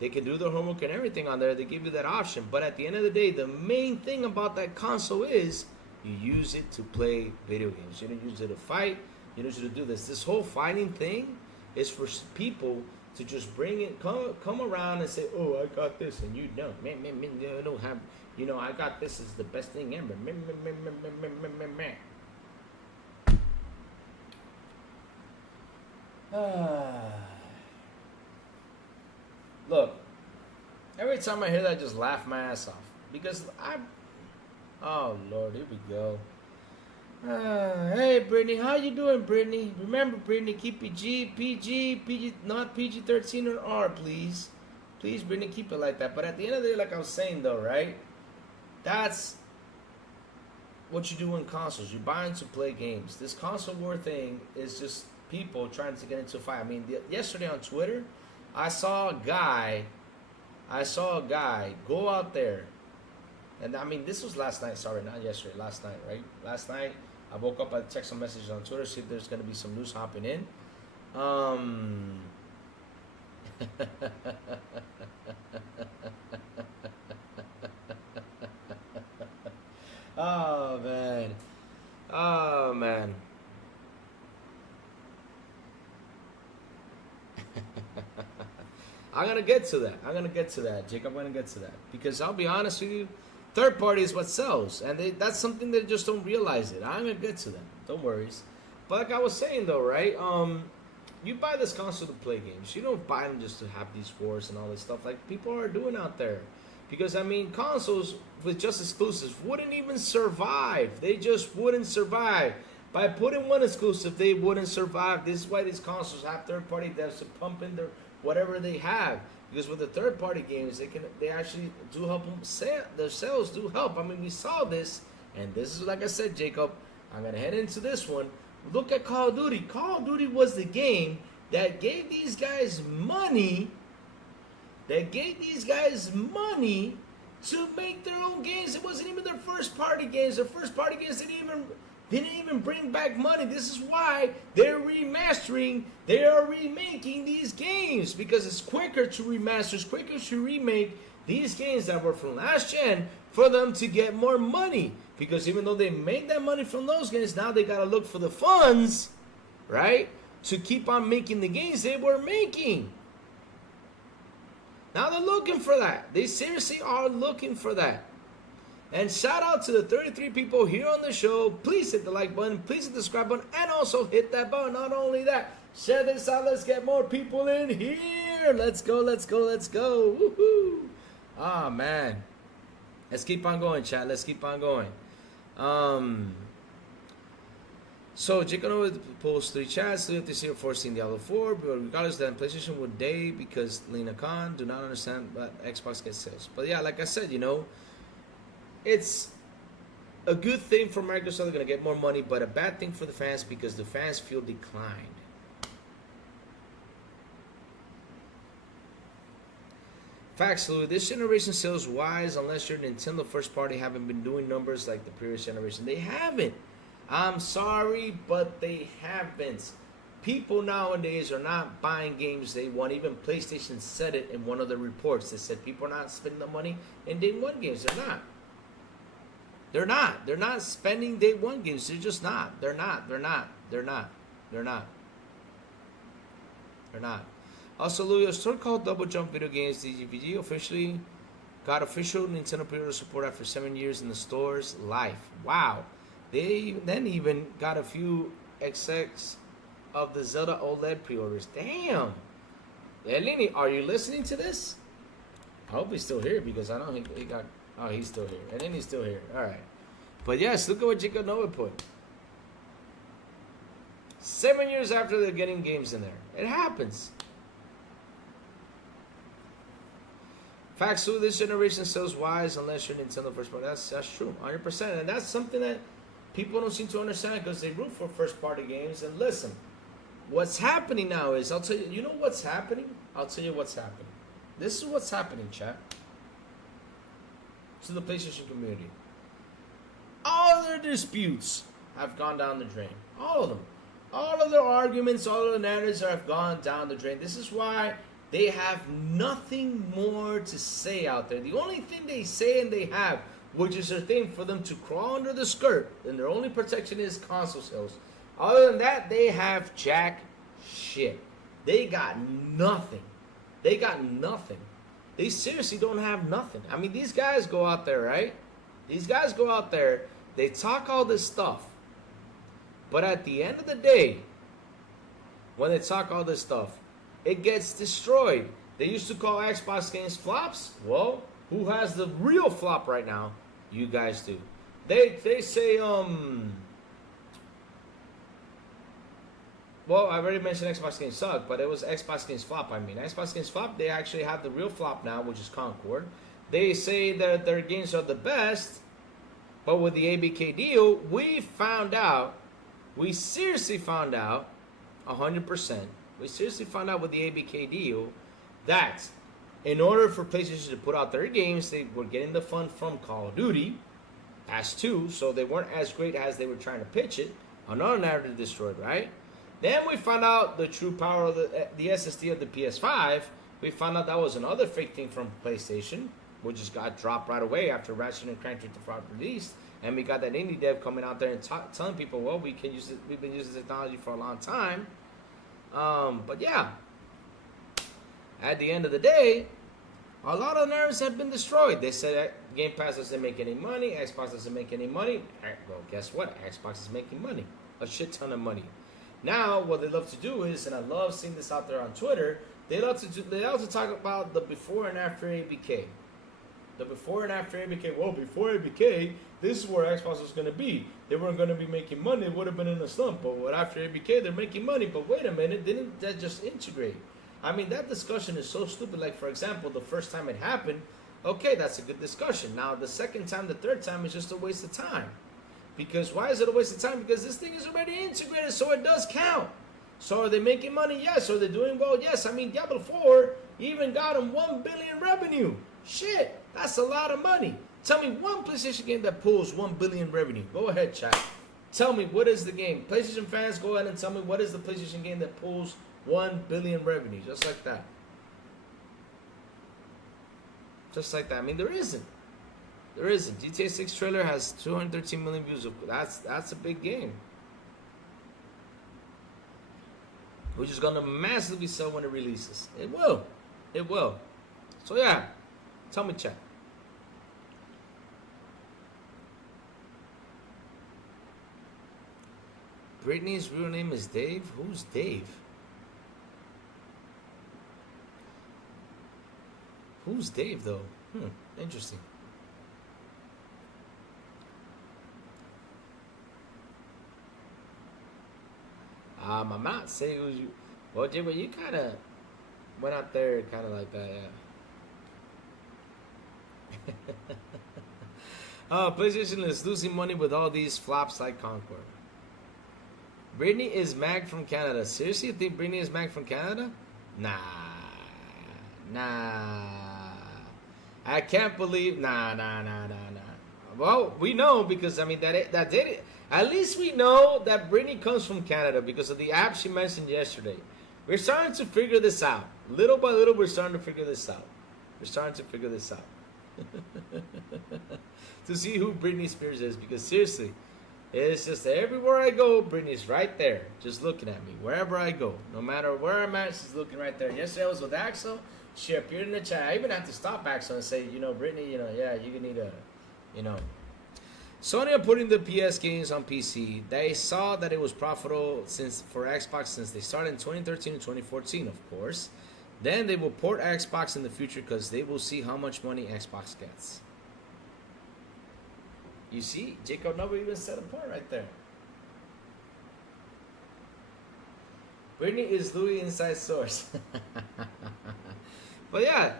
They can do their homework and everything on there. They give you that option. But at the end of the day, the main thing about that console is you use it to play video games. You don't use it to fight. You don't use it to do this. This whole fighting thing is for people to just bring it, come around and say, "Oh, I got this," and you don't. Man, you don't have. I got this is the best thing ever. Look, every time I hear that, I just laugh my ass off. Because oh Lord, here we go. Hey Brittany, how you doing, Brittany? Remember, Brittany, keep it PG, not PG-13 or R, please. Please, Brittany, keep it like that. But at the end of the day, like I was saying though, right? That's what you do in consoles. You buy them to play games. This console war thing is just people trying to get into a fight. I mean, yesterday on Twitter, I saw a guy go out there, and I mean, this was last night. Sorry, not yesterday. Last night, right? Last night, I woke up. I checked some messages on Twitter, see if there's gonna be some news hopping in. Oh man, oh man. I'm gonna get to that, Jake. I'm gonna get to that, because I'll be honest with you, third party is what sells, and that's something they just don't realize it. I'm gonna get to that. Don't worry. But like I was saying though, right? You buy this console to play games. You don't buy them just to have these wars and all this stuff like people are doing out there. Because I mean, consoles with just exclusives wouldn't even survive. They just wouldn't survive. By putting one exclusive, they wouldn't survive. This is why these consoles have third-party devs to pump in their whatever they have. Because with the third-party games, they actually do help them. Their sales do help. I mean, we saw this, and this is like I said, Jacob. I'm gonna head into this one. Look at Call of Duty. Call of Duty was the game that gave these guys money. To make their own games. It wasn't even their first-party games. Their first-party games didn't even bring back money. This is why they're remastering. They are remaking these games, because it's quicker to remaster, it's quicker to remake these games that were from last gen for them to get more money. Because even though they made that money from those games, now they gotta look for the funds, right, to keep on making the games they were making. Now they're looking for that. They seriously are looking for that. And shout out to the 33 people here on the show. Please hit the like button. Please hit the subscribe button. And also hit that button. Not only that, share this out. Let's get more people in here. Let's go. Woohoo. Ah, man. Let's keep on going, chat. Let's keep on going. So, Jacob would post 3 chats. So you have to see it forcing Diablo 4. But regardless, then PlayStation would day because Lena Khan do not understand but Xbox gets sales. But yeah, like I said, it's a good thing for Microsoft. They're going to get more money, but a bad thing for the fans because the fans feel declined. Facts, Lou. This generation sales wise, unless you're Nintendo first party, haven't been doing numbers like the previous generation. They haven't. I'm sorry, but they haven't. People nowadays are not buying games they want. Even PlayStation said it in one of the reports. They said people are not spending the money in day one games. They're not. They're not spending day one games. They're just not. They're not. Also, Louis, a store called Double Jump Video Games, DGVG, officially got official Nintendo pre-order support after 7 years in the store's life. Wow. They then even got a few XX of the Zelda OLED pre-orders. Damn. Eleni, are you listening to this? I hope he's still here because I know he got... Oh, he's still here. And then he's still here. All right. But yes, look at what Jacob Noah put. 7 years after they're getting games in there. It happens. Facts, so this generation sells wise unless you're Nintendo first party. That's true, 100%. And that's something that People don't seem to understand because they root for first-party games. And listen, what's happening now is, I'll tell you, you know what's happening? I'll tell you what's happening. This is what's happening, chat. To the PlayStation community. All their disputes have gone down the drain. All of them. All of their arguments, all of the narratives have gone down the drain. This is why they have nothing more to say out there. The only thing they say and they have, which is their thing for them to crawl under the skirt, and their only protection is console sales. Other than that, they have jack shit. They got nothing. They got nothing. They seriously don't have nothing. I mean, these guys go out there, right? These guys go out there, they talk all this stuff. But at the end of the day, when they talk all this stuff, it gets destroyed. They used to call Xbox games flops. Well, who has the real flop right now? You guys do. They say, well, I already mentioned Xbox games suck, but it was Xbox games flop, I mean. Xbox games flop, they actually have the real flop now, which is Concord. They say that their games are the best, but with the ABK deal, we found out, we seriously found out, 100%, we seriously found out with the ABK deal that in order for PlayStation to put out their games, they were getting the fund from Call of Duty, as two, so they weren't as great as they were trying to pitch it. Another narrative destroyed, right? Then we found out the true power of the SSD of the PS5. We found out that was another fake thing from PlayStation, which just got dropped right away after Ratchet and Clank 3 released. And we got that indie dev coming out there and telling people, well, we can use it. We've been using this technology for a long time. But yeah, at the end of the day, a lot of narratives have been destroyed. They said Game Pass doesn't make any money. Xbox doesn't make any money. Well, guess what? Xbox is making money. A shit ton of money. Now, what they love to do is, and I love seeing this out there on Twitter, they love to talk about the before and after ABK. The before and after ABK. Well, before ABK, this is where Xbox was going to be. They weren't going to be making money. It would have been in a slump. But after ABK, they're making money. But wait a minute, didn't that just integrate? I mean, that discussion is so stupid. Like, for example, the first time it happened, okay, that's a good discussion. Now, the second time, the third time is just a waste of time. Because why is it a waste of time? Because this thing is already integrated, so it does count. So are they making money? Yes. Are they doing well? Yes. I mean, Diablo 4 even got them 1 billion revenue. Shit, that's a lot of money. Tell me one PlayStation game that pulls 1 billion revenue. Go ahead, chat. Tell me, what is the game? PlayStation fans, go ahead and tell me what is the PlayStation game that pulls 1 billion revenue. Just like that. Just like that. I mean, there isn't. There isn't. GTA 6 trailer has 213 million views. That's a big game. Which is going to massively sell when it releases. It will. It will. So yeah. Tell me, chat. Britney's real name is Dave? Who's Dave? Who's Dave, though? Interesting. I'm not saying it was you. Well, Jay, but you kind of went out there kind of like that, yeah. PlayStation is losing money with all these flops like Concord. Britney is Mag from Canada. Seriously, you think Britney is Mag from Canada? Nah. I can't believe. Nah. Well, we know because, I mean, that did it. At least we know that Britney comes from Canada because of the app she mentioned yesterday. We're starting to figure this out. Little by little, we're starting to figure this out. To see who Britney Spears is, because seriously, it's just everywhere I go, Britney's right there, just looking at me. Wherever I go, no matter where I'm at, she's looking right there. Yesterday I was with Axel. She appeared in the chat. I even had to stop Axel and say, Britney, yeah, you need a, Sony are putting the PS games on PC. They saw that it was profitable for Xbox since they started in 2013 and 2014, of course. Then they will port Xbox in the future because they will see how much money Xbox gets. You see, Jacob Noble even said a point right there. Britney is Louis inside source. But yeah,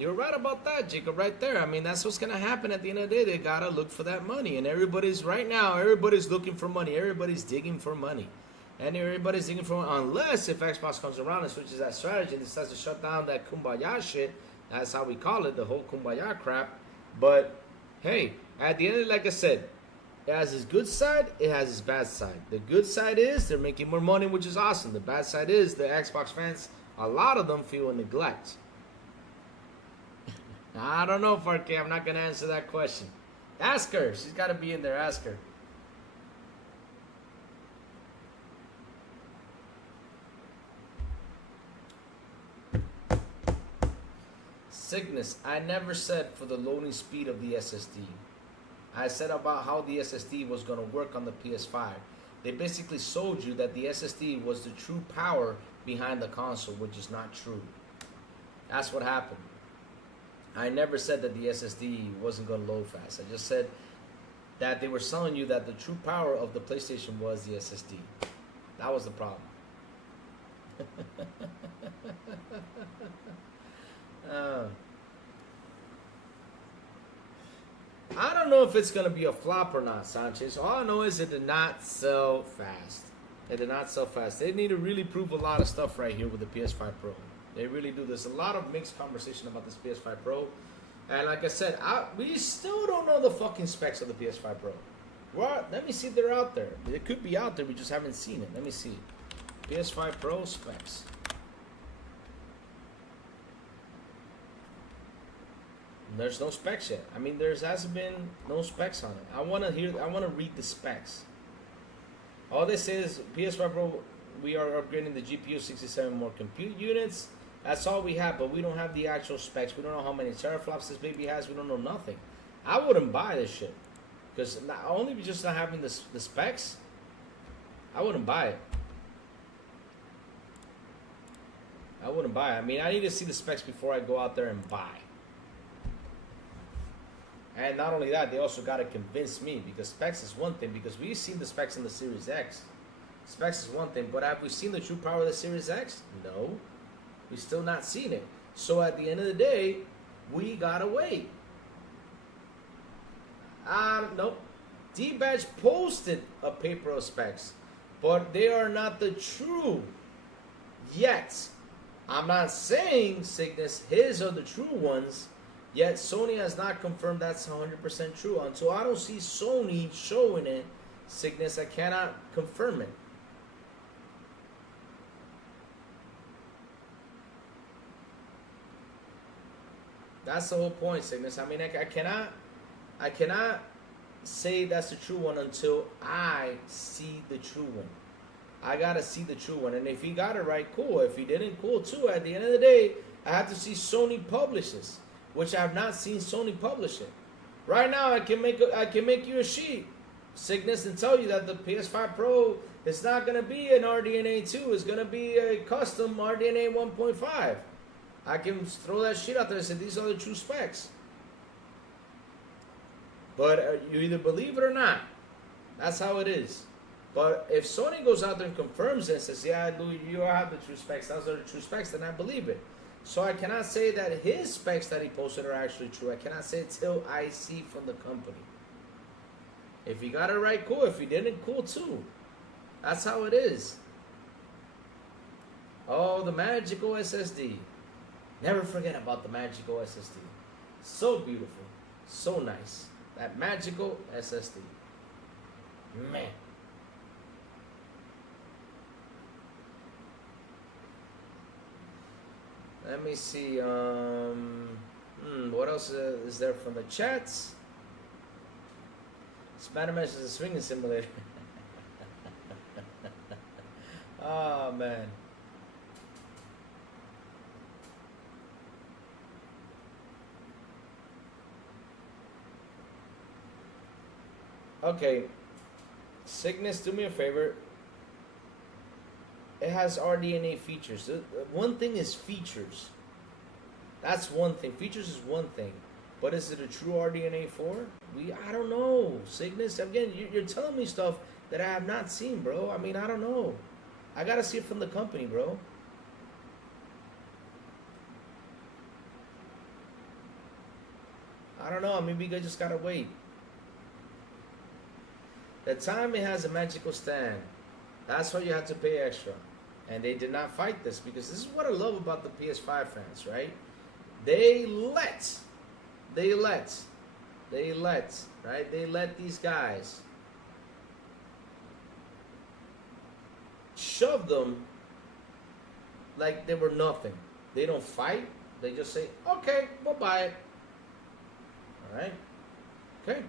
You're right about that, Jacob, right there. I mean, that's what's going to happen at the end of the day. They got to look for that money. And everybody's, right now, everybody's looking for money. Everybody's digging for money. And everybody's digging for money. Unless if Xbox comes around and switches that strategy and decides to shut down that kumbaya shit. That's how we call it, the whole kumbaya crap. But, hey, at the end of it, like I said, it has its good side, it has its bad side. The good side is they're making more money, which is awesome. The bad side is the Xbox fans, a lot of them feel neglect. I don't know, Farke. I'm not going to answer that question. Ask her. She's got to be in there. Ask her. Cygnus. I never said for the loading speed of the SSD. I said about how the SSD was going to work on the PS5. They basically sold you that the SSD was the true power behind the console, which is not true. That's what happened. I never said that the SSD wasn't going to load fast. I just said that they were selling you that the true power of the PlayStation was the SSD. That was the problem. I don't know if it's going to be a flop or not, Sanchez. All I know is it did not sell fast. It did not sell fast. They need to really prove a lot of stuff right here with the PS5 Pro. They really do. There's a lot of mixed conversation about this PS5 Pro. And like I said, we still don't know the fucking specs of the PS5 Pro. What? Let me see if they're out there. They could be out there. We just haven't seen it. Let me see. PS5 Pro specs. There's no specs yet. I mean, there hasn't been no specs on it. I want to read the specs. All this is PS5 Pro, we are upgrading the GPU 67 more compute units. That's all we have, but we don't have the actual specs. We don't know how many teraflops this baby has. We don't know nothing. I wouldn't buy this shit. Because only just not having the specs, I wouldn't buy it. I wouldn't buy it. I mean, I need to see the specs before I go out there and buy. And not only that, they also got to convince me, because specs is one thing, because we've seen the specs in the Series X. Specs is one thing, but have we seen the true power of the Series X? No. We've still not seen it. So at the end of the day, we got to wait. Nope. D-Badge posted a paper of specs, but they are not the true yet. I'm not saying, Cygnus, his are the true ones. Yet Sony has not confirmed that's 100% true. Until I don't see Sony showing it, Cygnus, I cannot confirm it. That's the whole point, Cygnus. I mean, I cannot say that's the true one until I see the true one. I gotta see the true one, and if he got it right, cool. If he didn't, cool too. At the end of the day, I have to see Sony publish this, which I have not seen Sony publish it. Right now, I can make you a sheet, Cygnus, and tell you that the PS5 Pro is not going to be an RDNA 2. It's going to be a custom RDNA 1.5. I can throw that sheet out there and say these are the true specs. But you either believe it or not. That's how it is. But if Sony goes out there and confirms it and says, yeah, Louis, you have the true specs, those are the true specs, then I believe it. So I cannot say that his specs that he posted are actually true. I cannot say it till I see from the company. If he got it right, cool. If he didn't, cool too. That's how it is. Oh, the magical SSD. Never forget about the magical SSD. So beautiful. So nice. That magical SSD. Man. Let me see. What else is there from the chats? Spider-Man is a swinging simulator. Oh man. Okay. Cygnus, do me a favor. It has RDNA features. One thing is features. That's one thing. Features is one thing. But is it a true RDNA 4? I don't know. Cygnus, again, you're telling me stuff that I have not seen, bro. I mean, I don't know. I got to see it from the company, bro. I don't know. Maybe you just gotta wait. The time it has a magical stand. That's why you have to pay extra. And they did not fight this because this is what I love about the PS5 fans, right? They let, right? They let these guys shove them like they were nothing. They don't fight. They just say, okay, we'll buy it. All right? Okay.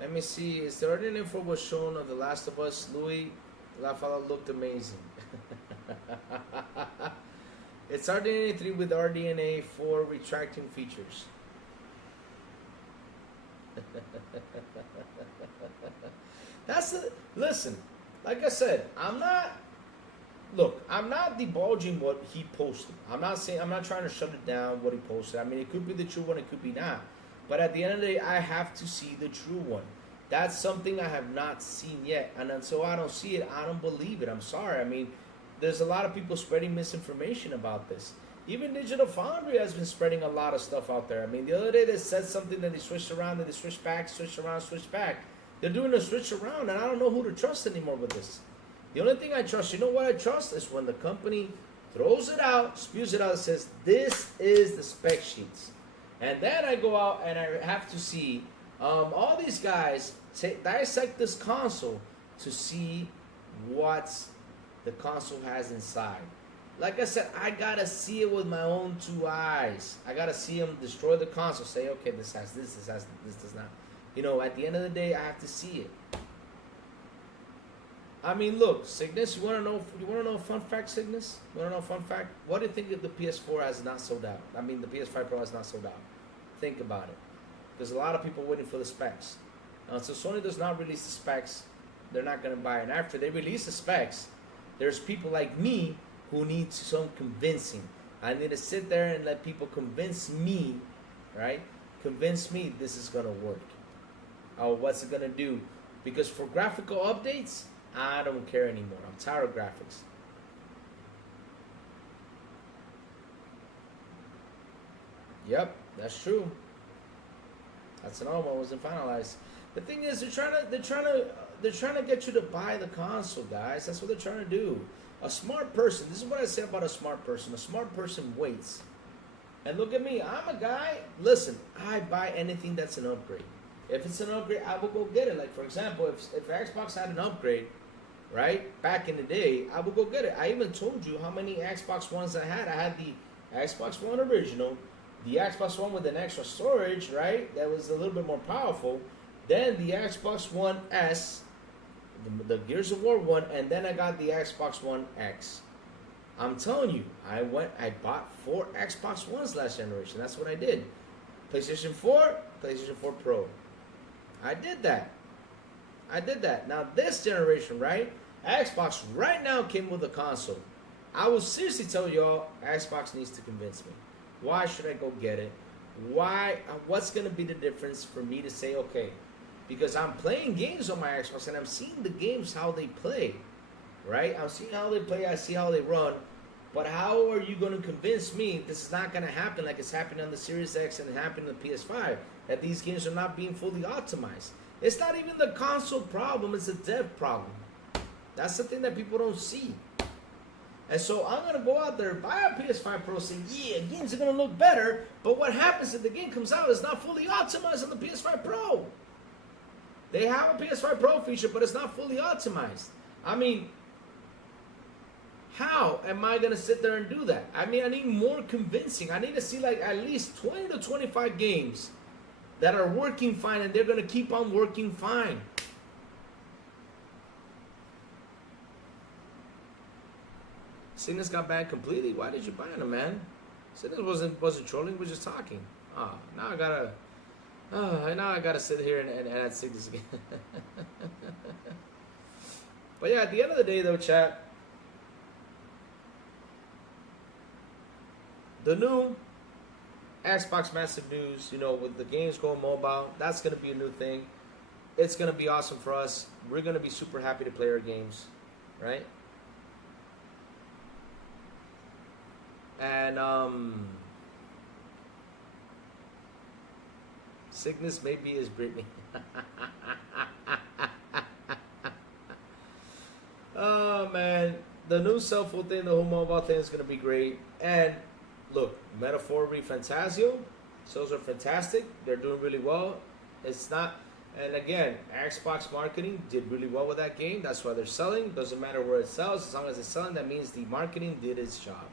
Let me see. Is the RDNA 4 was shown on The Last of Us? Louis Lafala looked amazing. It's RDNA 3 with RDNA 4 retracting features. Listen, like I said, I'm not divulging what he posted. I'm not trying to shut it down what he posted. I mean, it could be the true one, it could be not. But at the end of the day, I have to see the true one. That's something I have not seen yet. And until I don't see it, I don't believe it. I'm sorry. I mean, there's a lot of people spreading misinformation about this. Even Digital Foundry has been spreading a lot of stuff out there. I mean, the other day they said something that they switched around, that they switched back, switched around, switched back. They're doing a switch around, and I don't know who to trust anymore with this. The only thing I trust, you know what I trust, is when the company throws it out, spews it out, and says, this is the spec sheets. And then I go out and I have to see all these guys dissect this console to see what the console has inside. Like I said, I gotta see it with my own two eyes. I gotta see them destroy the console, say, okay, this has this, this has this, does not. You know, at the end of the day, I have to see it. I mean, look, Cygnus, you wanna know a fun fact, Cygnus? You wanna know a fun fact? What do you think if the PS4 has not sold out? I mean, the PS5 Pro has not sold out. Think about it. There's a lot of people waiting for the specs. So Sony does not release the specs, they're not gonna buy it. And after they release the specs, there's people like me who need some convincing. I need to sit there and let people convince me, right? Convince me this is gonna work. Oh, what's it gonna do? Because for graphical updates, I don't care anymore. I'm tired of graphics. Yep, that's true. That's another one wasn't finalized. The thing is, they're trying to get you to buy the console, guys. That's what they're trying to do. A smart person. This is what I say about a smart person. A smart person waits. And look at me. I'm a guy. Listen, I buy anything that's an upgrade. If it's an upgrade, I will go get it. Like, for example, if Xbox had an upgrade, right, back in the day, I would go get it. I even told you how many Xbox Ones I had. I had the Xbox One original, the Xbox One with an extra storage, right, that was a little bit more powerful, then the Xbox One S, the Gears of War one, and then I got the Xbox One X. I'm telling you, I bought 4 Xbox Ones last generation. That's what I did. PlayStation 4, PlayStation 4 Pro. I did that. Now this generation, right? Xbox right now came with a console. I will seriously tell y'all, Xbox needs to convince me. Why should I go get it? Why? What's going to be the difference for me to say, okay, because I'm playing games on my Xbox and I'm seeing the games, how they play, right? I'm seeing how they play, I see how they run, but how are you going to convince me this is not going to happen like it's happening on the Series X and it happened on the PS5, that these games are not being fully optimized? It's not even the console problem, it's a dev problem. That's the thing that people don't see. And so I'm going to go out there, buy a PS5 Pro, say, yeah, games are going to look better, but what happens if the game comes out is not fully optimized on the PS5 Pro? They have a PS5 Pro feature, but it's not fully optimized. I mean, how am I going to sit there and do that? I mean, I need more convincing. I need to see like at least 20 to 25 games that are working fine, and they're going to keep on working fine. Cygnus got banned completely. Why did you ban him, man? Cygnus wasn't trolling. He was just talking. Now I gotta sit here and add Cygnus again. But yeah, at the end of the day, though, chat, the new Xbox Massive News, you know, with the games going mobile, that's gonna be a new thing. It's gonna be awesome for us. We're gonna be super happy to play our games, right? And sickness maybe is Britney. Oh man, the new cell phone thing, the whole mobile thing is gonna be great. And look, Metaphor Fantasio, those are fantastic. They're doing really well. It's not, and again, Xbox marketing did really well with that game. That's why they're selling. Doesn't matter where it sells, as long as it's selling. That means the marketing did its job,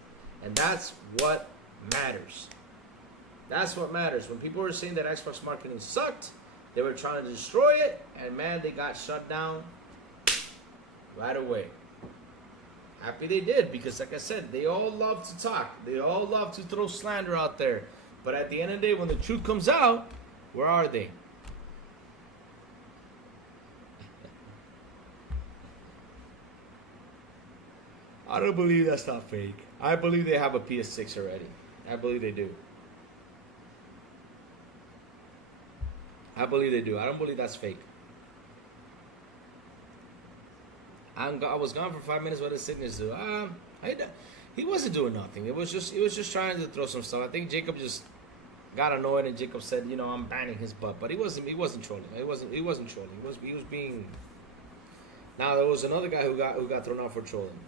and that's what matters. That's what matters. When people were saying that Xbox marketing sucked, they were trying to destroy it, and man, they got shut down right away. Happy they did, because like I said, they all love to talk. They all love to throw slander out there. But at the end of the day, when the truth comes out, where are they? I don't believe that's not fake. I believe they have a PS6 already. I believe they do. I believe they do. I don't believe that's fake. I was gone for 5 minutes. What did Sickness do? He wasn't doing nothing. He was just trying to throw some stuff. I think Jacob just got annoyed, and Jacob said, "You know, I'm banning his butt." But he wasn't trolling. He wasn't trolling. He was being. Now there was another guy who got thrown out for trolling.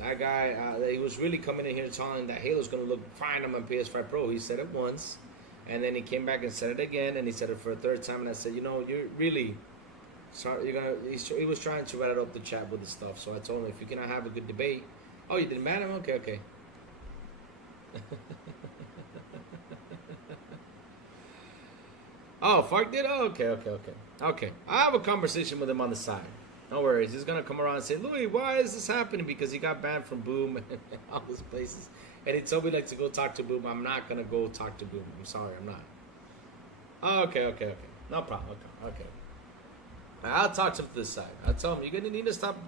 That guy, he was really coming in here telling that Halo's gonna look fine on my PS5 Pro. He said it once, and then he came back and said it again, and he said it for a third time. And I said, "You know, you're really." Sorry, he was trying to rattle up the chat with his stuff, so I told him, if you cannot have a good debate. Oh, you didn't ban him? Okay. Oh, Fark did? Oh, okay. I have a conversation with him on the side. No worries. He's going to come around and say, Louis, why is this happening? Because he got banned from Boom and all these places. And he told me to go talk to Boom. I'm not going to go talk to Boom. I'm sorry, I'm not. Oh, okay. No problem. Okay. I'll talk to him to the side. I'll tell him, you're going to need to stop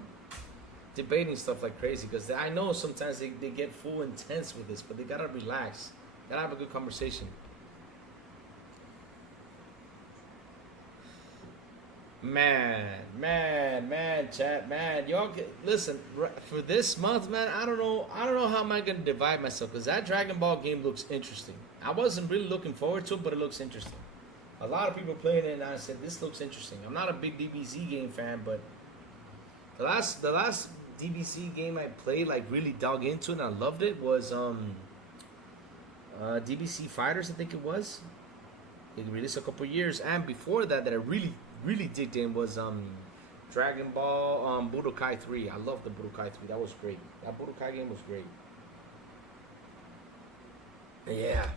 debating stuff like crazy, because I know sometimes they get full intense with this, but they got to relax. Got to have a good conversation. Man, chat, man. Y'all listen, for this month, man, I don't know how am I going to divide myself, because that Dragon Ball game looks interesting. I wasn't really looking forward to it, but it looks interesting. A lot of people playing it, and I said, this looks interesting. I'm not a big DBZ game fan, but the last DBZ game I played, like really dug into it and I loved it, was DBZ Fighters, I think it was. It released a couple years, and before that I really digged in was Dragon Ball Budokai 3. I love the Budokai 3. That was great. That Budokai game was great. Yeah.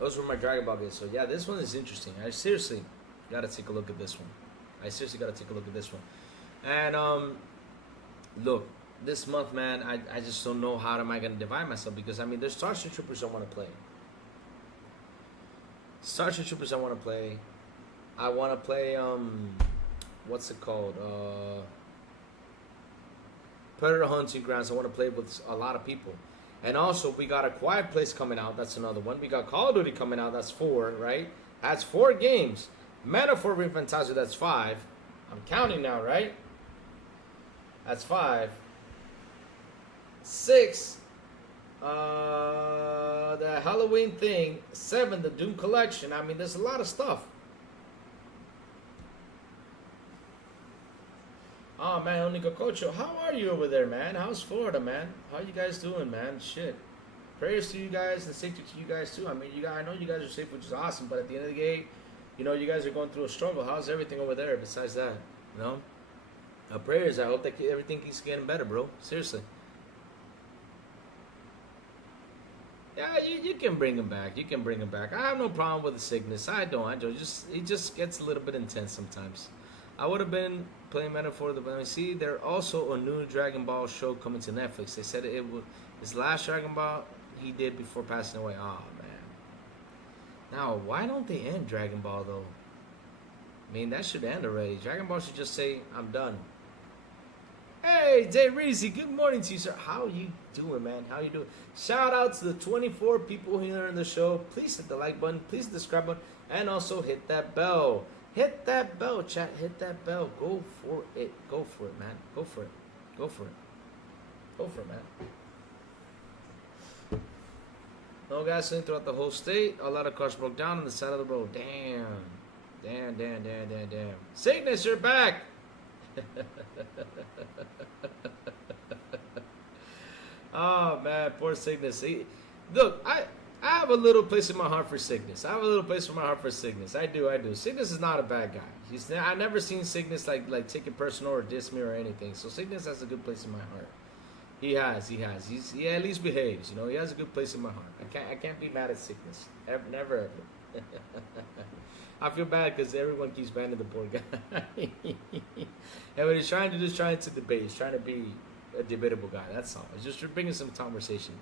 Those were my Dragon Ball games. So yeah, this one is interesting. I seriously gotta take a look at this one. And look, this month, man, I just don't know how am I gonna divide myself, because I mean, there's Starship Troopers I want to play. I want to play what's it called? Predator Hunting Grounds. I want to play with a lot of people. And also, we got A Quiet Place coming out. That's another one. We got Call of Duty coming out. That's 4, right? That's 4 games. Metaphor Fantasio, that's 5. I'm counting now, right? That's 5. 6. The Halloween thing. 7. The Doom Collection. I mean, there's a lot of stuff. Oh man, Onika Cocho, how are you over there, man? How's Florida, man? How you guys doing, man? Shit. Prayers to you guys and safety to you guys too. I mean, I know you guys are safe, which is awesome, but at the end of the day, you know, you guys are going through a struggle. How's everything over there besides that? You know? Prayers, I hope that everything keeps getting better, bro. Seriously. Yeah, you can bring him back. I have no problem with the sickness. I don't. It just gets a little bit intense sometimes. I would have been playing Metaphor, but see, there's also a new Dragon Ball show coming to Netflix. They said it was his last Dragon Ball he did before passing away. Oh man. Now, why don't they end Dragon Ball though? I mean, that should end already. Dragon Ball should just say, I'm done. Hey, Jay Reezy, good morning to you, sir. How you doing, man? How you doing? Shout out to the 24 people here in the show. Please hit the like button, please hit the subscribe button, and also hit that bell. Hit that bell, chat. Hit that bell. Go for it. Go for it, man. Go for it, man. No gasoline throughout the whole state. A lot of cars broke down on the side of the road. Damn. Damn. Cygnus, you're back. Oh man, poor Cygnus. Look, I have a little place in my heart for Cygnus. I do. Cygnus is not a bad guy. I never seen Cygnus like take it personal or diss me or anything. So Cygnus has a good place in my heart. He at least behaves. You know, he has a good place in my heart. I can't be mad at Cygnus. Never ever. I feel bad because everyone keeps banning the poor guy. And what he's trying to do is trying to debate. He's trying to be a debatable guy. That's all. It's just bringing some conversation.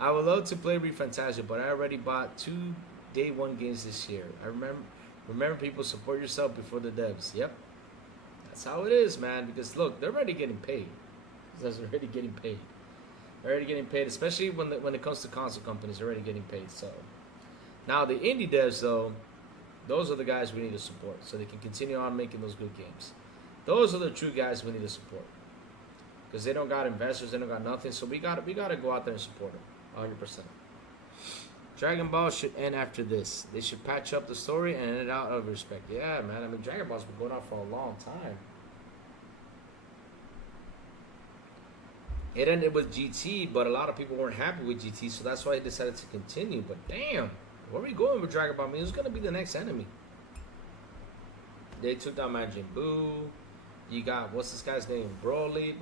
I would love to play ReFantasia, but I already bought 2 day 1 games this year. I remember people, support yourself before the devs. Yep. That's how it is, man. Because look, they're already getting paid. They're already getting paid. They're already getting paid, especially when it comes to console companies. They're already getting paid. So now the indie devs, though, those are the guys we need to support so they can continue on making those good games. Those are the true guys we need to support because they don't got investors, they don't got nothing. So we gotta go out there and support them, 100%. Dragon Ball should end after this. They should patch up the story and end it out of respect. Yeah, man. I mean, Dragon Ball's been going on for a long time. It ended with GT, but a lot of people weren't happy with GT, so that's why they decided to continue. But damn, where are we going with Dragon Ball? I mean, who's going to be the next enemy? They took down Majin Buu. You got, what's this guy's name? Broly.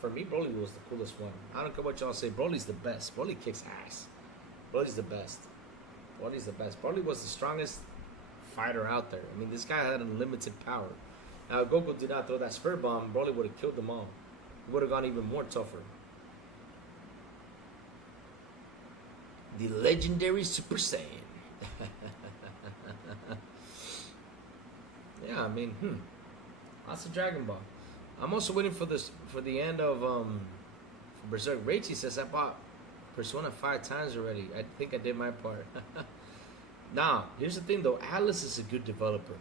For me, Broly was the coolest one. I don't care what y'all say. Broly's the best. Broly kicks ass. Broly's the best. Broly was the strongest fighter out there. I mean, this guy had unlimited power. Now, if Goku did not throw that Spur Bomb, Broly would have killed them all. He would have gone even more tougher. The legendary Super Saiyan. Yeah, I mean, lots of Dragon Ball. I'm also waiting for the end of Berserk. Raichi says I bought Persona 5 times already. I think I did my part. Now, here's the thing though. Atlas is a good developer.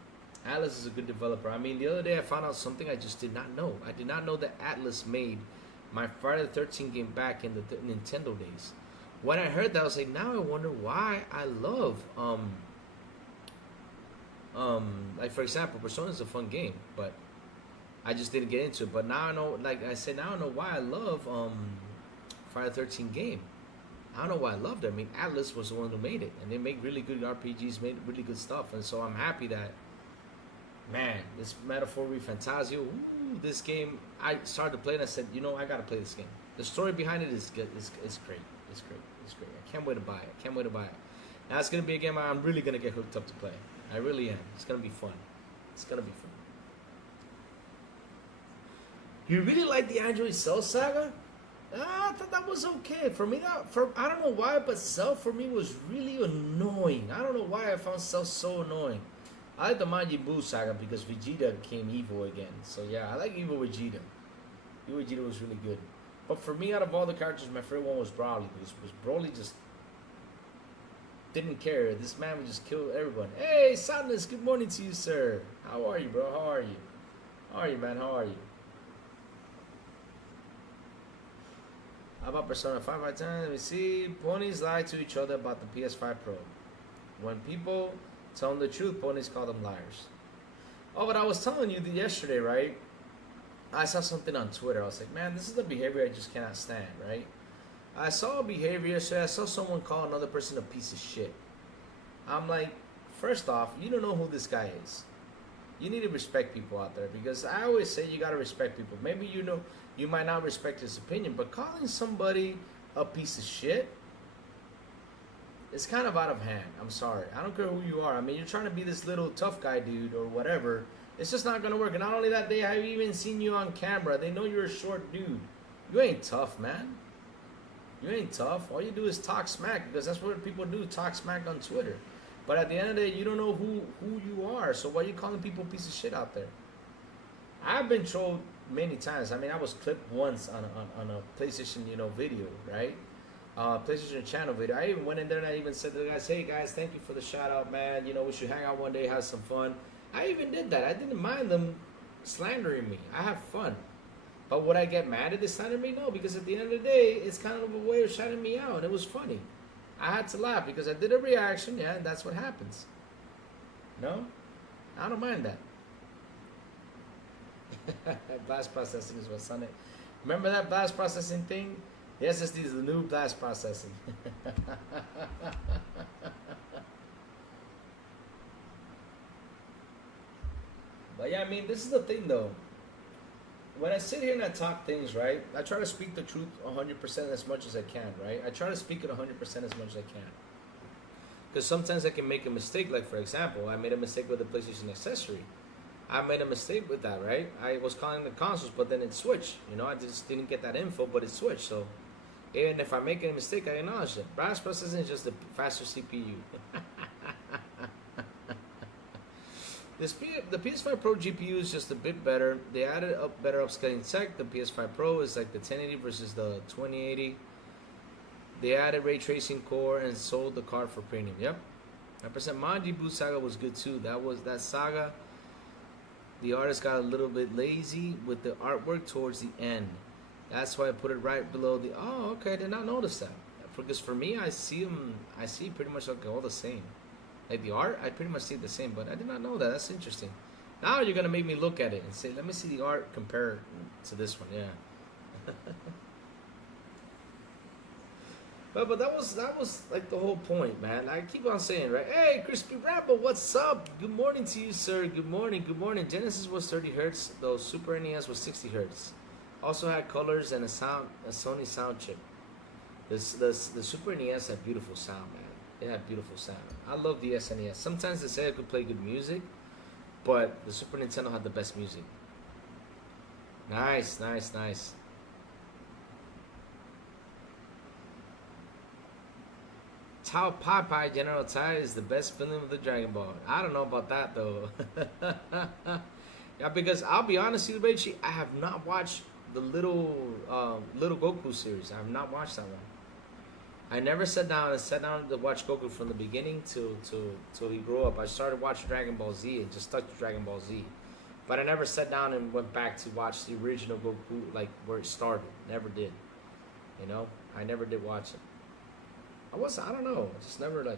I mean, the other day I found out something I just did not know. I did not know that Atlas made my Friday the 13th game back in the Nintendo days. When I heard that, I was like, now I wonder why I love like for example, Persona is a fun game, but I just didn't get into it. But now I know, like I said, now I know why I love Friday the 13th game. I don't know why I loved it. I mean, Atlas was the one who made it, and they make really good RPGs, made really good stuff, and so I'm happy that, man, this Metaphor ReFantasia, this game, I started to play it and I said, you know, I gotta play this game. The story behind it is good. It's great. I can't wait to buy it. Now it's gonna be a game I'm really gonna get hooked up to play. I really am. It's gonna be fun. You really like the Android Cell saga? I thought that was okay. For me, I don't know why, but Cell for me was really annoying. I don't know why I found Cell so annoying. I like the Majin Buu saga because Vegeta became evil again. So yeah, I like evil Vegeta. Evil Vegeta was really good. But for me, out of all the characters, my favorite one was Broly. Because Broly just didn't care. This man would just kill everyone. Hey, Sadness, good morning to you, sir. How are you, bro? How are you, man? How are you? How about Persona 5 by 10? Let me see. Ponies lie to each other about the PS5 Pro. When people tell them the truth, ponies call them liars. Oh, but I was telling you yesterday, right? I saw something on Twitter. I was like, man, this is the behavior I just cannot stand, right? I saw a behavior yesterday. I saw someone call another person a piece of shit. I'm like, first off, you don't know who this guy is. You need to respect people out there because I always say you got to respect people. Maybe you know you might not respect his opinion, but calling somebody a piece of shit, it's kind of out of hand. I'm sorry. I don't care who you are. I mean, you're trying to be this little tough guy dude or whatever. It's just not going to work. And not only that, they have even seen you on camera. They know you're a short dude. You ain't tough, man. You ain't tough. All you do is talk smack because that's what people do, talk smack on Twitter. But at the end of the day, you don't know who you are. So why are you calling people a piece of shit out there? I've been trolled many times. I mean, I was clipped once on a PlayStation, video, right? PlayStation channel video. I even went in there and I even said to the guys, hey guys, thank you for the shout out, man. We should hang out one day, have some fun. I even did that. I didn't mind them slandering me. I have fun. But would I get mad if they slandered me? No, because at the end of the day, it's kind of a way of shouting me out. And it was funny. I had to laugh because I did a reaction, yeah, and that's what happens. No? I don't mind that. Blast processing is what's on it. Remember that blast processing thing? The SSD is the new blast processing. But yeah, I mean, this is the thing though. When I sit here and I talk things, right, I try to speak the truth 100% as much as I can, right? I try to speak it 100% as much as I can. Because sometimes I can make a mistake. Like, for example, I made a mistake with the PlayStation accessory. I made a mistake with that, right? I was calling the consoles, but then it switched. You know, I just didn't get that info, but it switched. So, even if I make a mistake, I acknowledge it. Blast processing is just a faster CPU. The PS5 Pro GPU is just a bit better. They added up better upscaling tech. The PS5 Pro is like the 1080 versus the 2080. They added ray tracing core and sold the card for premium. Yep. 9% Manji Boot Saga was good too. That saga. The artist got a little bit lazy with the artwork towards the end. That's why I put it right below the. Oh, okay. I did not notice that. Because for me, I see them. I see pretty much like all the same. Like the art, I pretty much see it the same. But I did not know that. That's interesting. Now you're gonna make me look at it and say, let me see the art compared to this one. Yeah. But that was like the whole point, man. I keep on saying, right? Hey, Crispy Rambo, what's up? Good morning to you, sir. Good morning, good morning. Genesis was 30 hertz, though Super NES was 60 hertz. Also had colors and a Sony sound chip. The Super NES had beautiful sound, man. It had beautiful sound. I love the SNES. Sometimes they say it could play good music, but the Super Nintendo had the best music. Nice, nice, nice. Tao Popeye General Tai is the best villain of the Dragon Ball. I don't know about that though. Yeah, because I'll be honest with you, Richie, I have not watched the little Goku series. I have not watched that one. I never sat down to watch Goku from the beginning till he grew up. I started watching Dragon Ball Z and just stuck to Dragon Ball Z. But I never sat down and went back to watch the original Goku, like where it started. Never did. You know? I never did watch it. I don't know. I just never I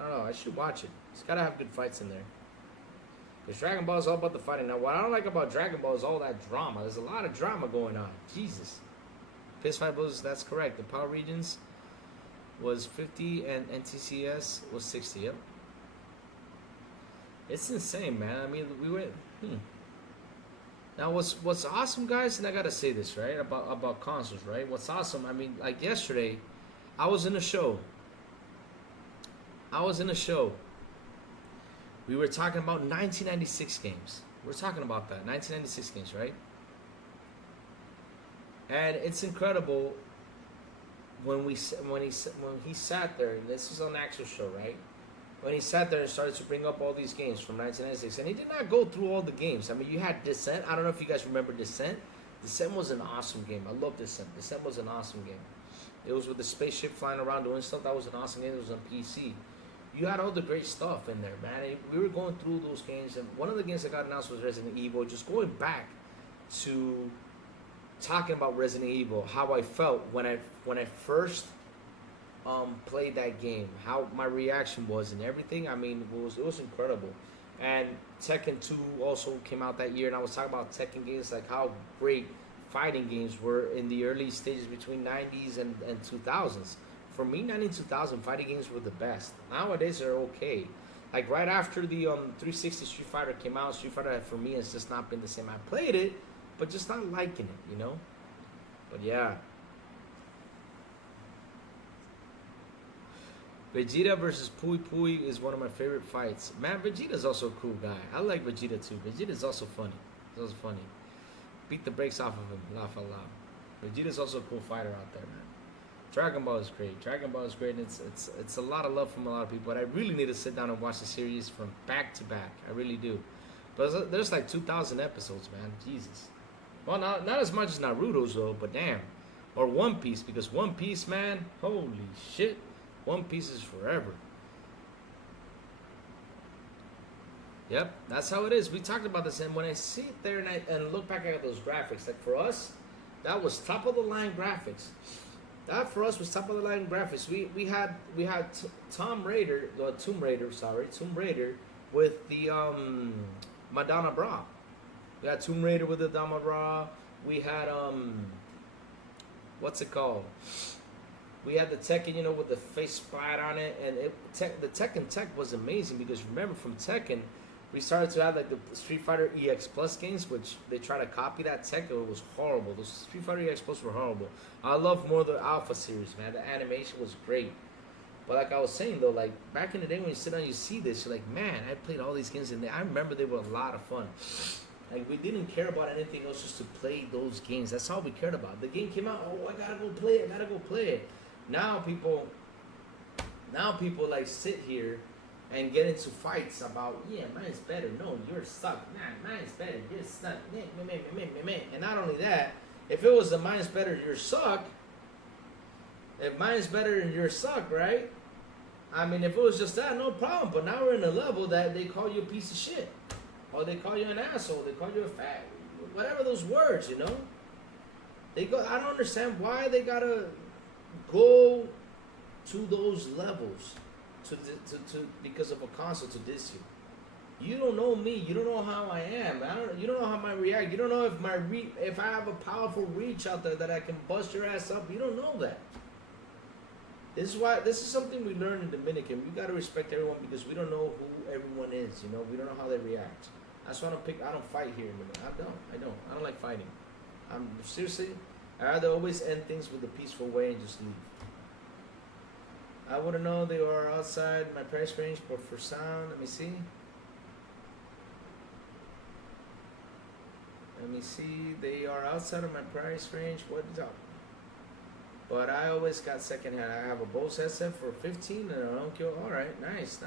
don't know. I should watch it. It's gotta have good fights in there. Because Dragon Ball is all about the fighting. Now, what I don't like about Dragon Ball is all that drama. There's a lot of drama going on. Jesus. PS5 was, that's correct. The power regions was 50 and NTCS was 60. Yep. It's insane, man. I mean, we went. Now, what's awesome, guys, and I gotta say this, right, about consoles, right? What's awesome? I mean, like yesterday, I was in a show. We were talking about 1996 games. We're talking about that 1996 games, right? And it's incredible when he sat there, and this was an actual show, right? When he sat there and started to bring up all these games from 1996, and he did not go through all the games. I mean, you had Descent. I don't know if you guys remember Descent. Descent was an awesome game. I love Descent. Descent was an awesome game. It was with the spaceship flying around doing stuff. That was an awesome game. It was on PC. You had all the great stuff in there, man. And we were going through those games, and one of the games that got announced was Resident Evil. Just going back to talking about Resident Evil, how I felt when I first played that game, how my reaction was and everything. I mean, it was incredible. And Tekken 2 also came out that year, and I was talking about Tekken games, like how great fighting games were in the early stages between 90s and 2000s. For me, 2000 fighting games were the best. Nowadays, they're okay. Like right after the 360 Street Fighter came out, Street Fighter for me has just not been the same. I played it, but just not liking it, you know? But yeah. Vegeta versus Pui Pui is one of my favorite fights. Man, Vegeta's also a cool guy. I like Vegeta too. Vegeta's also funny. He's also funny. Beat the brakes off of him. Laugh out loud. Vegeta's also a cool fighter out there, man. Dragon Ball is great. Dragon Ball is great. And it's a lot of love from a lot of people. But I really need to sit down and watch the series from back to back. I really do. But there's like 2,000 episodes, man. Jesus. Well, not as much as Naruto's though, but damn. Or One Piece, because One Piece, man, holy shit. One Piece is forever. Yep, that's how it is. We talked about this, and when I sit there and look back at those graphics, like for us, that was top of the line graphics. That for us was top of the line graphics. We had Tomb Raider, Tomb Raider with the Madonna Bra. We had Tomb Raider with the Madonna Bra. We had what's it called? We had the Tekken, you know, with the face splat on it, and the Tekken Tech was amazing because remember from Tekken, we started to have like the Street Fighter EX Plus games, which they try to copy that Tekken. It was horrible. Those Street Fighter EX Plus were horrible. I love more the Alpha series, man. The animation was great. But like I was saying though, like back in the day when you sit down, you see this, you're like, man, I played all these games, and I remember they were a lot of fun. Like we didn't care about anything else, just to play those games. That's all we cared about. The game came out, oh, I gotta go play it. I gotta go play it. Now people like sit here and get into fights about, yeah, mine's better. No, you're suck. Nah, mine's better. You're suck. And not only that, if it was a mine's better, you're suck. If mine's better and you're suck, right? I mean, if it was just that, no problem. But now we're in a level that they call you a piece of shit, or they call you an asshole. They call you a fat, whatever those words, you know. They go. I don't understand why they gotta go to those levels to because of a console to diss you. You don't know me. You don't know how I am. You don't know how I react. You don't know if I have a powerful reach out there that I can bust your ass up. You don't know that. This is something we learn in Dominican. We gotta respect everyone because we don't know who everyone is. You know, we don't know how they react. That's why I don't fight here in Dominican. I don't like fighting. Seriously. I rather always end things with a peaceful way and just leave. I wouldn't know they are outside my price range, but for sound, let me see. They are outside of my price range. What is up? But I always got second hand. I have a Bose headset for 15 and I don't care. All right, nice.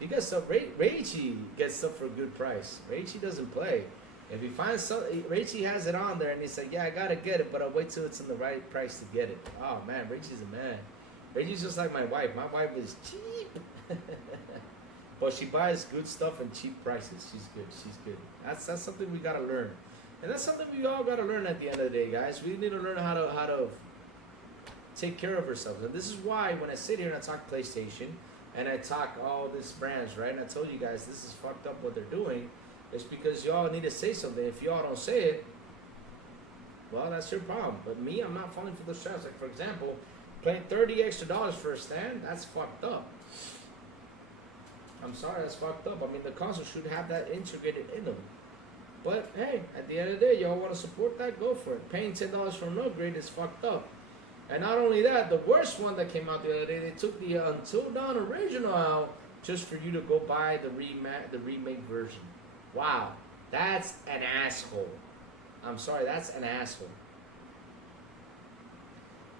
You got stuff. Reichi gets stuff for a good price. Reichi doesn't play. If he finds something, Reichi has it on there and he's like, yeah, I gotta get it, but I'll wait till it's in the right price to get it. Oh man, Reichi's a man. Reichi's just like my wife. My wife is cheap. But she buys good stuff and cheap prices. She's good. That's something we gotta learn. And that's something we all gotta learn at the end of the day, guys. We need to learn how to take care of ourselves. And this is why when I sit here and I talk PlayStation and I talk all these brands, right? And I told you guys this is fucked up what they're doing. It's because y'all need to say something. If y'all don't say it, well, that's your problem. But me, I'm not falling for those traps. Like, for example, paying $30 extra for a stand, that's fucked up. I'm sorry, that's fucked up. I mean, the console should have that integrated in them. But, hey, at the end of the day, y'all want to support that, go for it. Paying $10 for an upgrade is fucked up. And not only that, the worst one that came out the other day, they took the Until Dawn original out just for you to go buy the remake version. Wow, that's an asshole. I'm sorry, that's an asshole.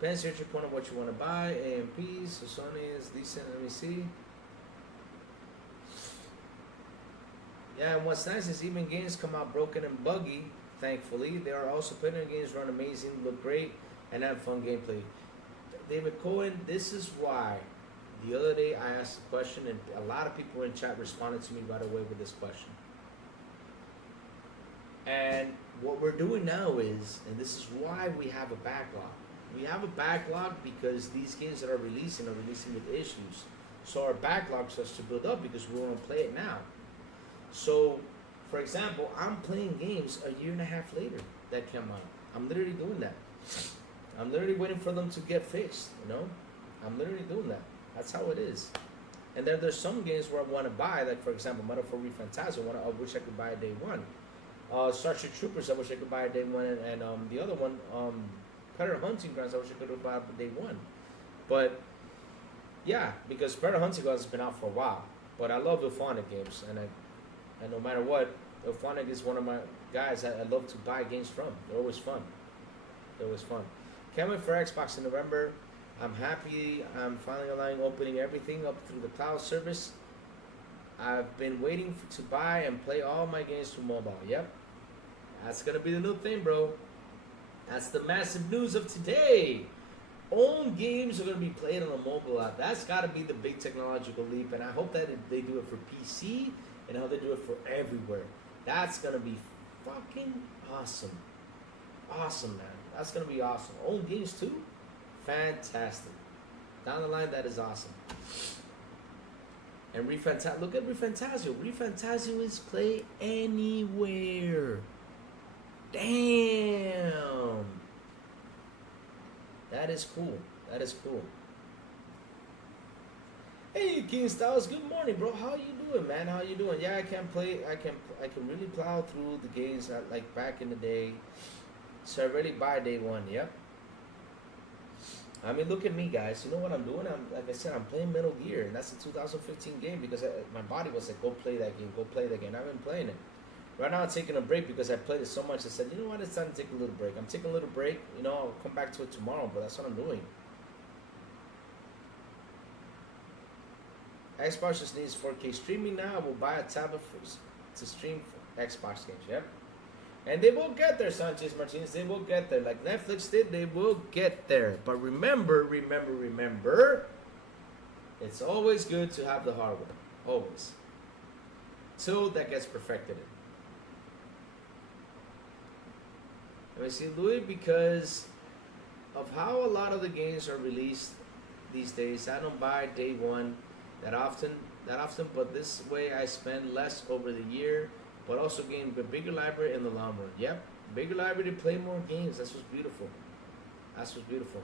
Depends on your point of what you want to buy. AMPs, so Sony is decent. Let me see. Yeah, and what's nice is even games come out broken and buggy, thankfully. They are also putting in games run amazing, look great, and have fun gameplay. David Cohen, this is why the other day I asked a question and a lot of people in chat responded to me right away with this question. And what we're doing now is, and this is why we have a backlog. We have a backlog because these games that are releasing with issues. So our backlog starts to build up because we want to play it now. So, for example, I'm playing games a year and a half later that come out. I'm literally doing that. I'm literally waiting for them to get fixed, you know? I'm literally doing that. That's how it is. And then there's some games where I want to buy, like for example, Metal 4 Fantasma, I wish I could buy it day one. Starship Troopers, I wish I could buy it day one. And the other one, Predator Hunting Grounds, I wish I could buy it day one. But, yeah, because Predator Hunting Grounds has been out for a while. But I love Ilphonic games, and no matter what, Ilphonic is one of my guys that I love to buy games from. They're always fun. Can't wait for Xbox in November. I'm happy. I'm finally allowing opening everything up through the cloud service. I've been waiting to buy and play all my games through mobile. Yep. That's going to be the new thing, bro. That's the massive news of today. Own games are going to be played on the mobile app. That's got to be the big technological leap. And I hope that they do it for PC and how they do it for everywhere. That's going to be fucking awesome. Awesome, man. That's gonna be awesome. Own games too, fantastic. Down the line, that is awesome. And look at ReFantazio. ReFantazio is play anywhere. Damn. That is cool. That is cool. Hey, King Styles. Good morning, bro. How you doing, man? How you doing? Yeah, I can play. I can really plow through the games like back in the day. So I really buy day one. Yep. I mean, look at me, guys. You know what I'm doing? Like I said, I'm playing Metal Gear, and that's a 2015 game because my body was like, go play that game, go play that game. I've been playing it. Right now, I'm taking a break because I played it so much. I said, you know what? It's time to take a little break. I'm taking a little break. You know, I'll come back to it tomorrow, but that's what I'm doing. Xbox just needs 4K streaming now. I will buy a tablet to stream Xbox games. Yep. And they will get there, Sanchez Martinez. They will get there. Like Netflix did, they will get there. But remember, it's always good to have the hardware. Always. Till that gets perfected. Let me see, Louis, because of how a lot of the games are released these days, I don't buy day one that often, but this way I spend less over the year, but also gain a bigger library in the long run. Yep, bigger library to play more games. That's what's beautiful. That's what's beautiful.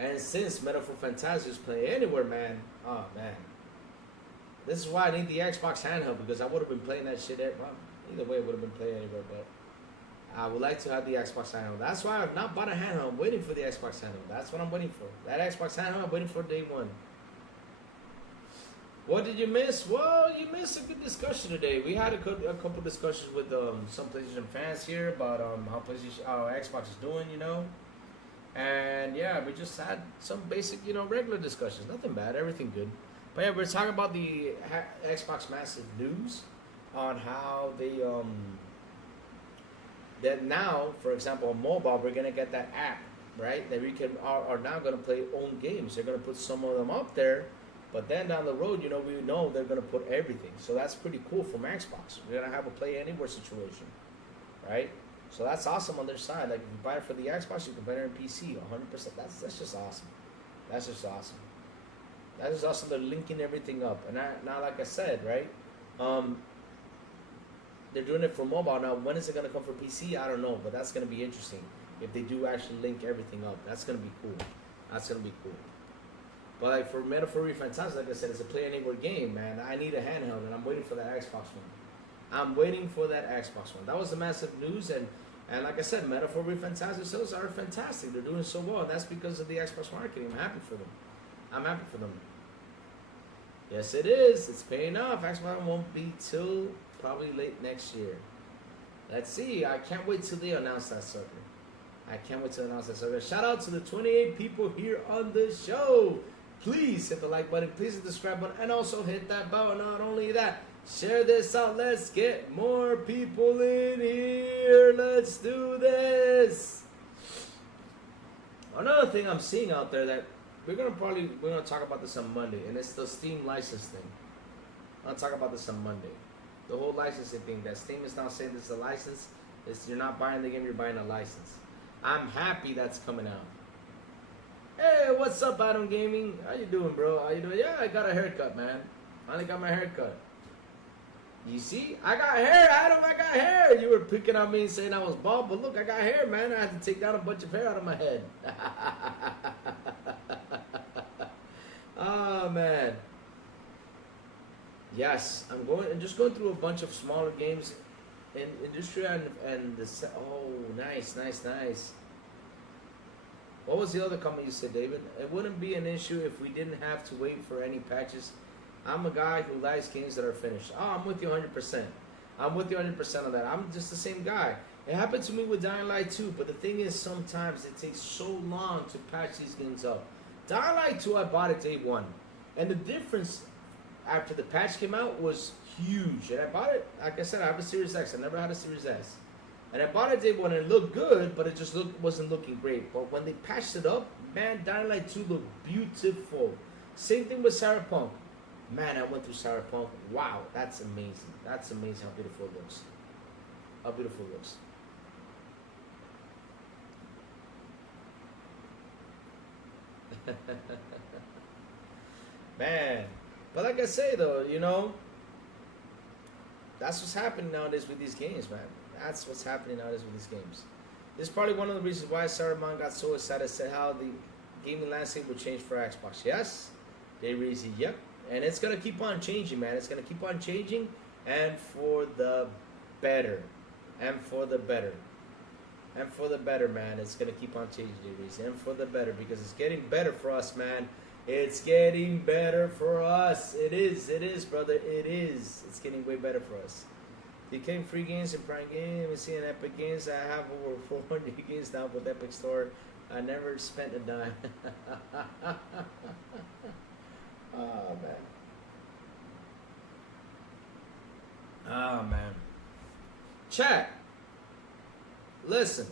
And since Metaphor Fantasy is playing anywhere, man, oh man, this is why I need the Xbox handheld, because I would have been playing that shit well, either way, I would have been playing anywhere, but I would like to have the Xbox handheld. That's why I've not bought a handheld. I'm waiting for the Xbox handheld. That's what I'm waiting for. That Xbox handheld, I'm waiting for day one. What did you miss? Well, you missed a good discussion today. We had a couple discussions with some PlayStation fans here about how Xbox is doing, you know. And yeah, we just had some basic, you know, regular discussions. Nothing bad, everything good. But yeah, we're talking about the Xbox Massive news on how they that now, for example, on mobile, we're gonna get that app, right? That we are now gonna play own games. They're gonna put some of them up there, but then down the road, you know, we know they're gonna put everything. So that's pretty cool from Xbox. We're gonna have a play anywhere situation, right? So that's awesome on their side. Like if you buy it for the Xbox, you can buy it on PC, 100%. That's just awesome. That's just awesome. That is awesome. They're linking everything up, and now, like I said, right? They're doing it for mobile now. When is it going to come for PC? I don't know, but that's going to be interesting. If they do actually link everything up, that's going to be cool. That's going to be cool. But like for Metaphor Fantastic, like I said, it's a play anywhere game, man. I need a handheld, and I'm waiting for that Xbox one. I'm waiting for that Xbox one. That was the massive news, and like I said, Metaphor Fantastic sales are fantastic. They're doing so well. That's because of the Xbox marketing. I'm happy for them. I'm happy for them. Yes, it is. It's paying off. Xbox won't be till probably late next year. Let's see. I can't wait till they announce that sucker. I can't wait to announce that sucker. Shout out to the 28 people here on the show. Please hit the like button. Please hit the subscribe button. And also hit that bell. Not only that, share this out. Let's get more people in here. Let's do this. Another thing I'm seeing out there that we're gonna talk about this on Monday, and it's the Steam license thing. I'll talk about this on Monday. The whole licensing thing that Steam is now saying this is a license. You're not buying the game, you're buying a license. I'm happy that's coming out. Hey, what's up, Adam Gaming? How you doing, bro? How you doing? Yeah, I got a haircut, man. Finally got my haircut. You see? I got hair, Adam. I got hair. You were picking on me and saying I was bald, but look, I got hair, man. I had to take down a bunch of hair out of my head. Oh, man. Yes, I'm just going through a bunch of smaller games in industry and the nice. What was the other comment you said, David? It wouldn't be an issue if we didn't have to wait for any patches. I'm a guy who likes games that are finished. Oh, I'm with you 100%. I'm with you 100% on that. I'm just the same guy. It happened to me with Dying Light 2, but the thing is sometimes it takes so long to patch these games up. Dying Light 2, I bought it day one. And the difference after the patch came out was huge. And I bought it, like I said, I have a Series X. I never had a Series S. And I bought it day one and it looked good, but it just wasn't looking great. But when they patched it up, man, Dying Light 2 looked beautiful. Same thing with Cyberpunk. Man, I went through Cyberpunk. Wow, that's amazing. That's amazing how beautiful it looks. How beautiful it looks. Man, but like I say though, you know, that's what's happening nowadays with these games, man. That's what's happening nowadays with these games. This is probably one of the reasons why Saruman got so excited, said how the gaming landscape would change for Xbox. Yes, they really see, yep. And it's going to keep on changing, man. It's going to keep on changing, and for the better. And for the better. And for the better, man. It's going to keep on changing, and for the better, because it's getting better for us, man. It's getting better for us. It is, brother. It is. It's getting way better for us. They came free games in Prime Game. We see in Epic Games. I have over 400 games now with Epic Store. I never spent a dime. Oh, man. Oh, man. Chat. Listen.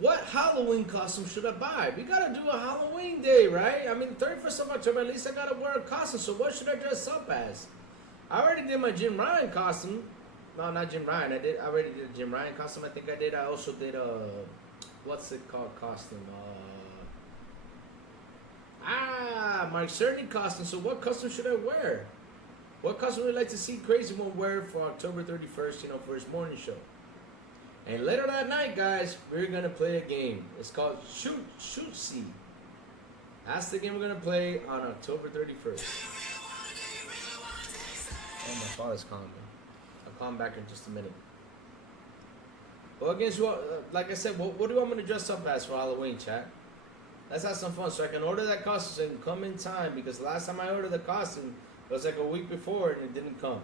What Halloween costume should I buy? We gotta do a Halloween day, right? I mean, 31st of October, at least I gotta wear a costume. So what should I dress up as? I already did my Jim Ryan costume. No, not Jim Ryan. I already did a Jim Ryan costume. I think I did. I also did a, what's it called, costume? Mark Cerny costume. So what costume should I wear? What costume would you like to see Crazy One wear for October 31st, you know, for his morning show? And later that night, guys, we're going to play a game. It's called Shoot See. That's the game we're going to play on October 31st. Oh, my father's calling me. I'll call him back in just a minute. Well, against what, like I said, what do I want to dress up as for Halloween, chat? Let's have some fun so I can order that costume and come in time, because the last time I ordered the costume, it was like a week before and it didn't come.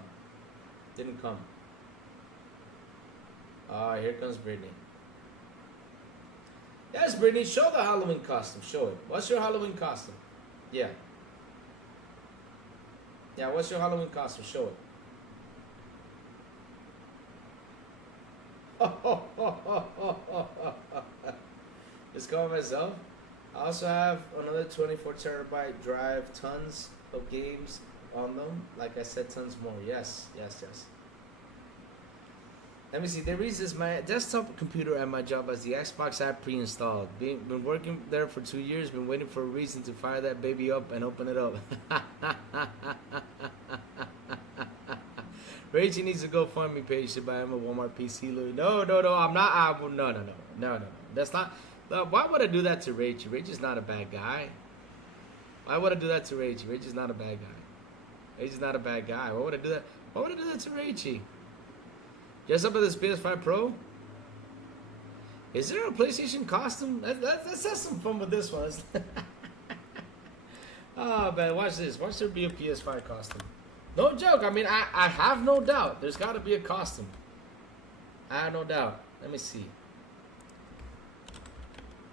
Didn't come. Here comes Brittany. Yes, Brittany, show the Halloween costume. Show it. What's your Halloween costume? Yeah. Yeah, what's your Halloween costume? Show it. Just go myself. I also have another 24 terabyte drive, tons of games on them. Like I said, tons more. Yes. Let me see. There is my desktop computer at my job as the Xbox app pre-installed. Been working there for 2 years. Been waiting for a reason to fire that baby up and open it up. Rachel needs to go fund me page to buy him a Walmart PC. No. I'm not. No. That's not. Why would I do that to Rachel? Rachel's not a bad guy. Why would I do that to Rachel? Rachel's not a bad guy. Rachel's not a bad guy. Why would I do that? Why would I do that to Rachel? Dress up with this PS5 Pro? Is there a PlayStation costume? Let's have some fun with this one. Oh, man, watch this. Watch there be a PS5 costume. No joke. I mean, I have no doubt. There's got to be a costume. I have no doubt. Let me see.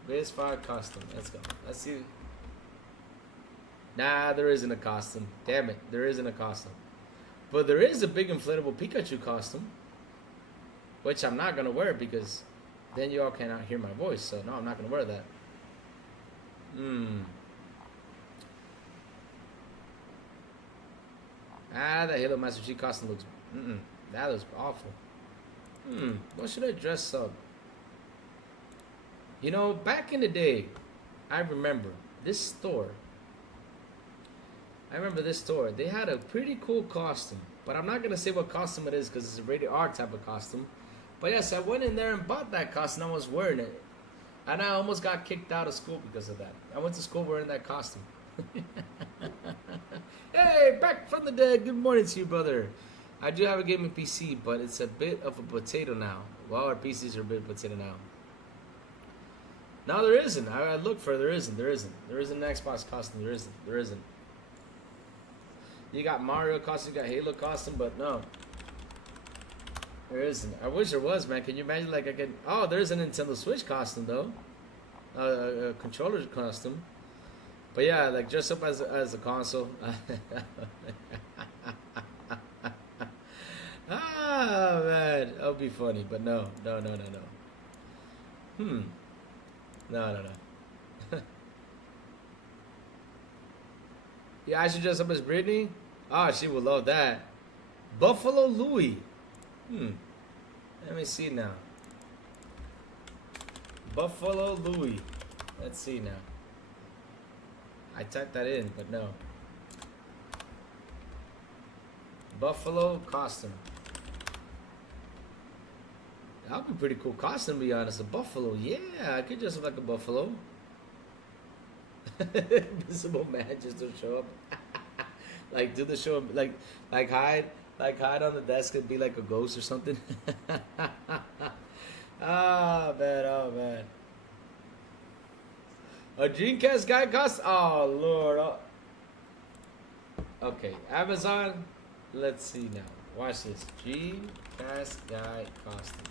PS5 costume. Let's go. Let's see. Nah, there isn't a costume. Damn it. There isn't a costume. But there is a big inflatable Pikachu costume. Which I'm not going to wear because then you all cannot hear my voice. So, no, I'm not going to wear that. The Halo Master Chief costume looks... that looks awful. What should I dress up? You know, back in the day, I remember this store. They had a pretty cool costume. But I'm not going to say what costume it is because it's a rated R type of costume. But yes, I went in there and bought that costume. I was wearing it. And I almost got kicked out of school because of that. I went to school wearing that costume. Hey, back from the dead. Good morning to you, brother. I do have a gaming PC, but it's a bit of a potato now. Well, our PCs are a bit of a potato now. No, there isn't. I looked for it. There isn't. There isn't an Xbox costume. There isn't. You got Mario costume, you got Halo costume, but no. There isn't. I wish there was, man. Can you imagine, like, I could... Oh, there's a Nintendo Switch costume, though. A controller costume. But yeah, like, dress up as a console. Ah, man. That would be funny, but no. No. Yeah, I should dress up as Brittany. Oh, she would love that. Buffalo Louie. Let me see now. Buffalo Louie. Let's see now. I typed that in, but no. Buffalo costume. That would be a pretty cool costume, to be honest. A buffalo, yeah, I could dress up like a buffalo. Invisible man just to show up. Like do the show, like hide on the desk and be like a ghost or something. Ah, man, oh man. A Dreamcast guy costume. Oh Lord. Oh. Okay, Amazon. Let's see now. Watch this. Dreamcast guy costume.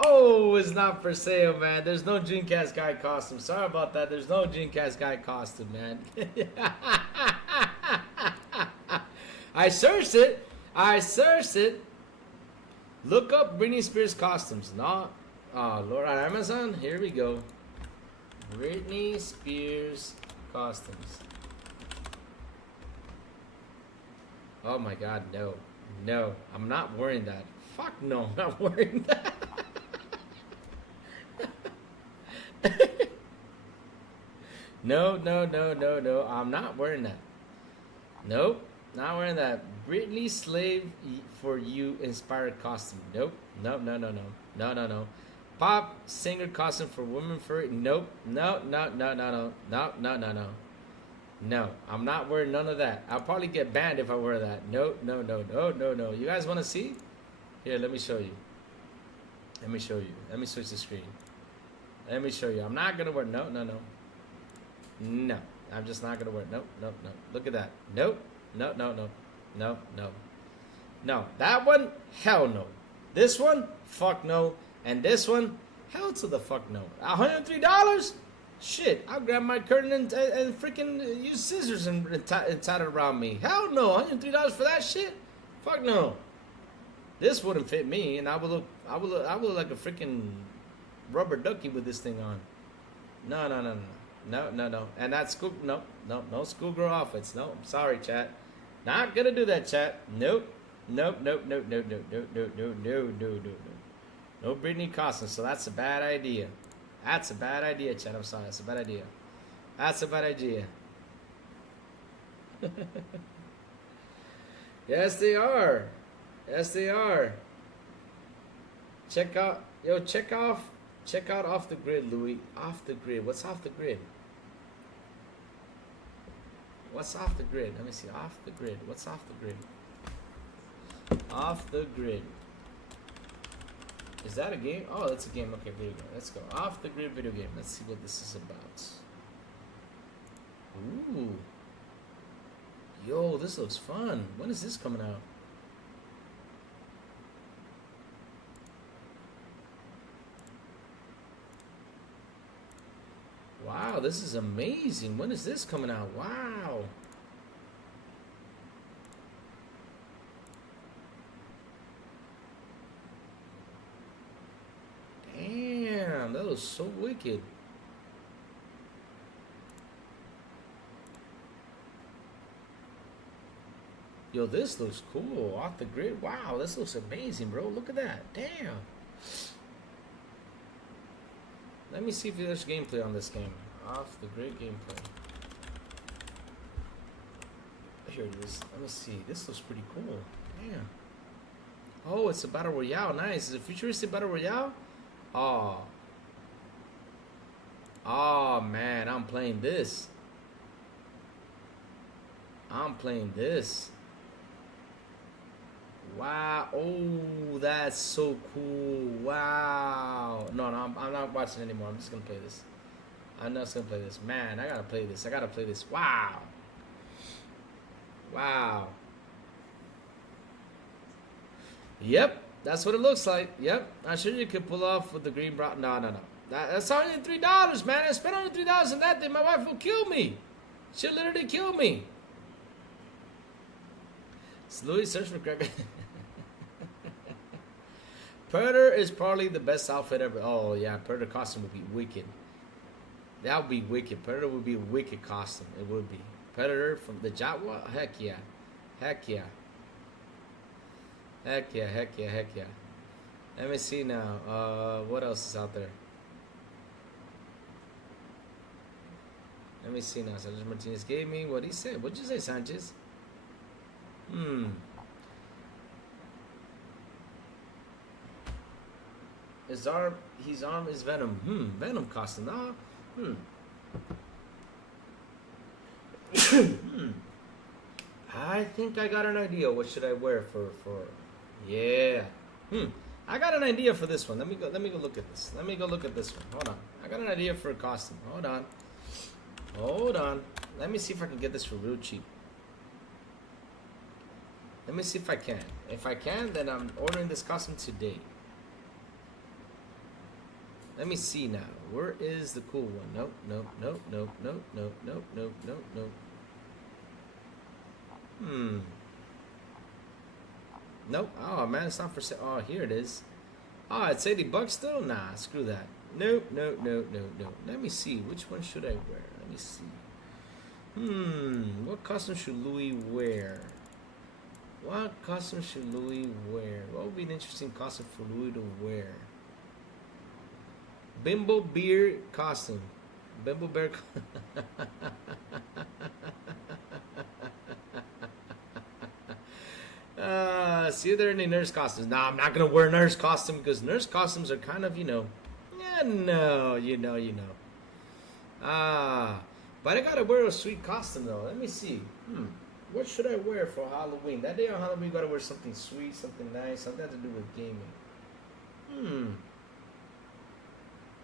Oh, it's not for sale, man. There's no Dreamcast guy costume. Sorry about that. There's no Dreamcast guy costume, man. I searched it. Look up Britney Spears costumes. No. Oh, Lord. On Amazon? Here we go. Britney Spears costumes. Oh, my God. No. No. I'm not wearing that. Fuck no. I'm not wearing that. No. I'm not wearing that. Nope. Not wearing that. Britney Slave for You inspired costume. Nope. No. Pop singer costume for women for nope. No. No. I'm not wearing none of that. I'll probably get banned if I wear that. No. You guys want to see? Here, let me show you. Let me switch the screen. Let me show you. I'm not gonna wear no. I'm just not gonna wear no. Look at that. No. That one, hell no. This one, fuck no. And this one, hell to the fuck no. $103? Shit, I'll grab my curtain and freaking use scissors and tie it around me. Hell no, $103 for that shit? Fuck no. This wouldn't fit me, and I would look like a freaking rubber ducky with this thing on. No. And that's school. No schoolgirl outfits. No, I'm sorry, chat. Not gonna do that, chat. Nope. No. No Britney costume. So that's a bad idea. That's a bad idea, chat. I'm sorry. That's a bad idea. Yes, they are. Check out Off the Grid, Louis. Off the Grid. What's Off the Grid? Let me see. Off the Grid. What's Off the Grid? Off the Grid. Is that a game? Oh, that's a game. Okay, video game. Let's go. Off the Grid video game. Let's see what this is about. Ooh. Yo, this looks fun. When is this coming out? Wow, this is amazing. When is this coming out? Wow. Damn, that was so wicked. Yo, this looks cool. Off the Grid. Wow, this looks amazing, bro. Look at that. Damn. Let me see if there's gameplay on this game. Off the Grid gameplay. Here it is. Let me see. This looks pretty cool. Damn. Oh, it's a battle royale. Nice. Is it a futuristic battle royale? Oh. Oh, man. I'm playing this. Wow. Oh, that's so cool. Wow. No, I'm not watching anymore. I'm just going to play this. I'm not going to play this. Man, I got to play this. Wow. Wow. Yep. That's what it looks like. Yep. I'm sure you could pull off with the green bra. No. That's $103, man. I spent $103 on that thing. My wife will kill me. She'll literally kill me. Louis, search for Craig. Predator is probably the best outfit ever. Oh, yeah. Predator costume would be wicked. That would be wicked. Predator would be a wicked costume. It would be. Predator from the Jawa? Heck yeah. Let me see now. What else is out there? Let me see now. Sanchez Martinez gave me what he said. What'd you say, Sanchez? His arm is Venom. Venom costume. Nah. I think I got an idea. What should I wear for? Yeah. I got an idea for this one. Let me go look at this. Let me go look at this one. Hold on. I got an idea for a costume. Hold on. Let me see if I can get this for real cheap. Let me see if I can. If I can, then I'm ordering this costume today. Let me see now. Where is the cool one? Nope. Nope. Oh man, it's not for sale. Oh, here it is. Oh, it's $80 still? Nah, screw that. Nope. Let me see. Which one should I wear? Let me see. What costume should Louis wear? What costume should Louis wear? What would be an interesting costume for Louis to wear? Bimbo beer costume. Bimbo bear. See if there are any nurse costumes. Nah, I'm not gonna wear a nurse costume because nurse costumes are kind of, you know. But I gotta wear a sweet costume though. Let me see. What should I wear for Halloween? That day on Halloween, you gotta wear something sweet, something nice, something to do with gaming.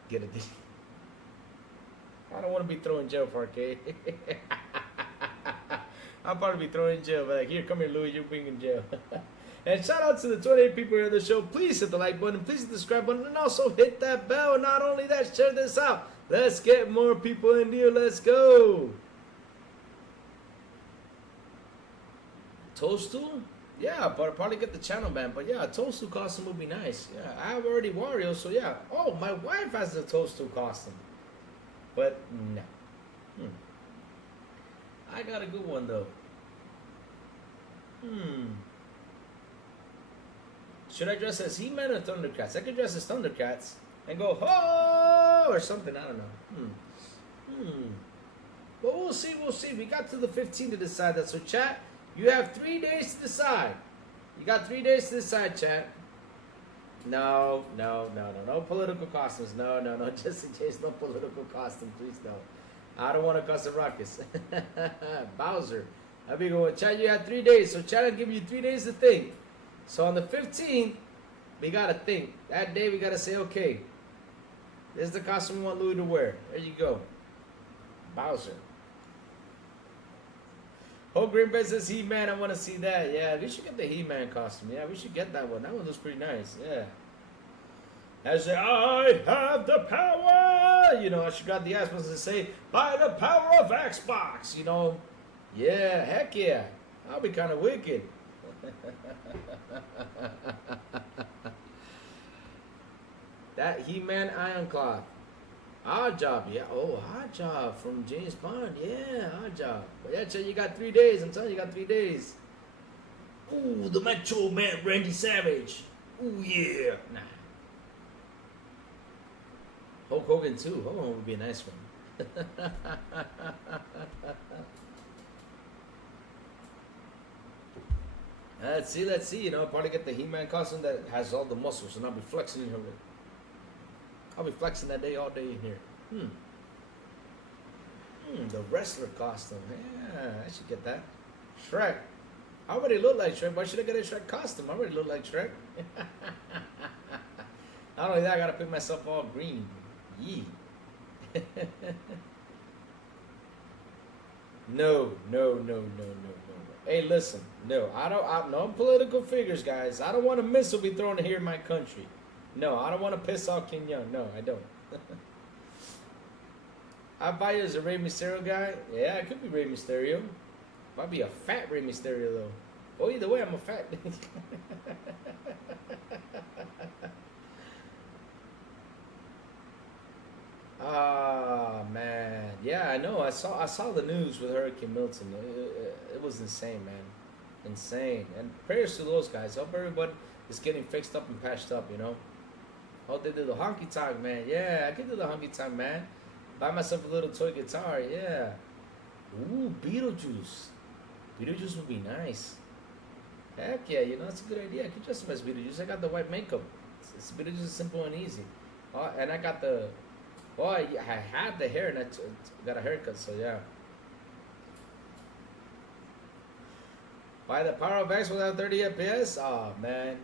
Get it. I don't want to be thrown in jail for arcade. I'll probably be thrown in jail. But like, here, come here, Louis. You're being in jail. And shout out to the 28 people here on the show. Please hit the like button. Please hit the subscribe button. And also hit that bell. Not only that, share this out. Let's get more people in here. Let's go. Toadstool? Yeah, but I'll probably get the channel ban. But yeah, a Toadstool costume would be nice. Yeah, I have already Wario, so yeah. Oh, my wife has a Toadstool costume. But no. I got a good one though. Should I dress as He-Man or Thundercats? I could dress as Thundercats and go ho or something. I don't know. But we'll see. We got to the 15th to decide that. So chat, you have 3 days to decide. You got 3 days to decide, chat. No political costumes. No. Just in case, no political costume, please no. I don't want to cause a ruckus. Bowser. I'll be going, chat, you have 3 days. So chat will give you 3 days to think. So on the 15th, we got to think. That day we got to say, okay, this is the costume we want Louis to wear. There you go. Bowser. Oh, Green Bay says He-Man. I want to see that. Yeah, we should get the He-Man costume. Yeah, we should get that one. That one looks pretty nice. Yeah. I say, I have the power. You know, I should grab the ass to say, by the power of Xbox. You know. Yeah, heck yeah. That'll be kind of wicked. That He-Man Iron Cloth. Odd Job, yeah. Oh, Odd Job from James Bond. Yeah, Odd Job. But yeah, Chet, you got 3 days. I'm telling you, you got 3 days. Ooh, the Macho Man Randy Savage. Ooh, yeah. Nah. Hulk Hogan, too. Hulk Hogan would be a nice one. Let's see. You know, I'll probably get the He-Man costume that has all the muscles, and I'll be flexing in here with. I'll be flexing that day all day in here. The wrestler costume. Yeah, I should get that. Shrek. I already look like Shrek. Why should I get a Shrek costume? I already look like Shrek. Not only that, I gotta pick myself all green. Yee. No. Hey, listen. No, no political figures, guys. I don't want a missile be thrown here in my country. No, I don't want to piss off King Young. No, I don't. I'd buy you as a Rey Mysterio guy. Yeah, I could be Rey Mysterio. Might be a fat Rey Mysterio, though. Oh, either way, I'm a fat. Man. Yeah, I know. I saw the news with Hurricane Milton. It was insane, man. Insane. And prayers to those guys. Hope everybody is getting fixed up and patched up, you know. Oh, they did the honky tonk, man. Yeah, I can do the honky tonk, man. Buy myself a little toy guitar, yeah. Ooh, Beetlejuice. Beetlejuice would be nice. Heck yeah, you know, that's a good idea. I could dress him as Beetlejuice. I got the white makeup. It's Beetlejuice is simple and easy. Oh, and I got the... Oh, I had the hair and I got a haircut, so yeah. By the power of X without 30 FPS? Oh, man.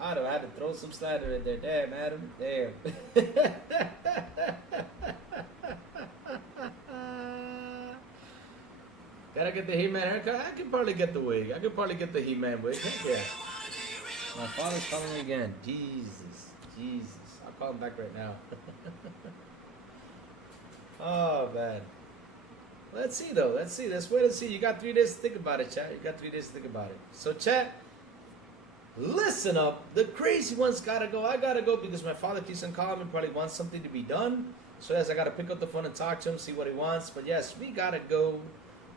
I'd have had to throw some slander in there. Damn, Adam. Damn. Gotta get the He-Man haircut? I could probably get the wig. I could probably get the He-Man wig. Yeah. My father's calling me again. Jesus. I'll call him back right now. Oh, man. Let's see, though. Let's wait and see. You got 3 days to think about it, chat. You got 3 days to think about it. So, chat, listen up. The crazy ones gotta go. I gotta go because my father keeps on calling me. Probably wants something to be done. So, yes, I gotta pick up the phone and talk to him, see what he wants. But, yes, we gotta go.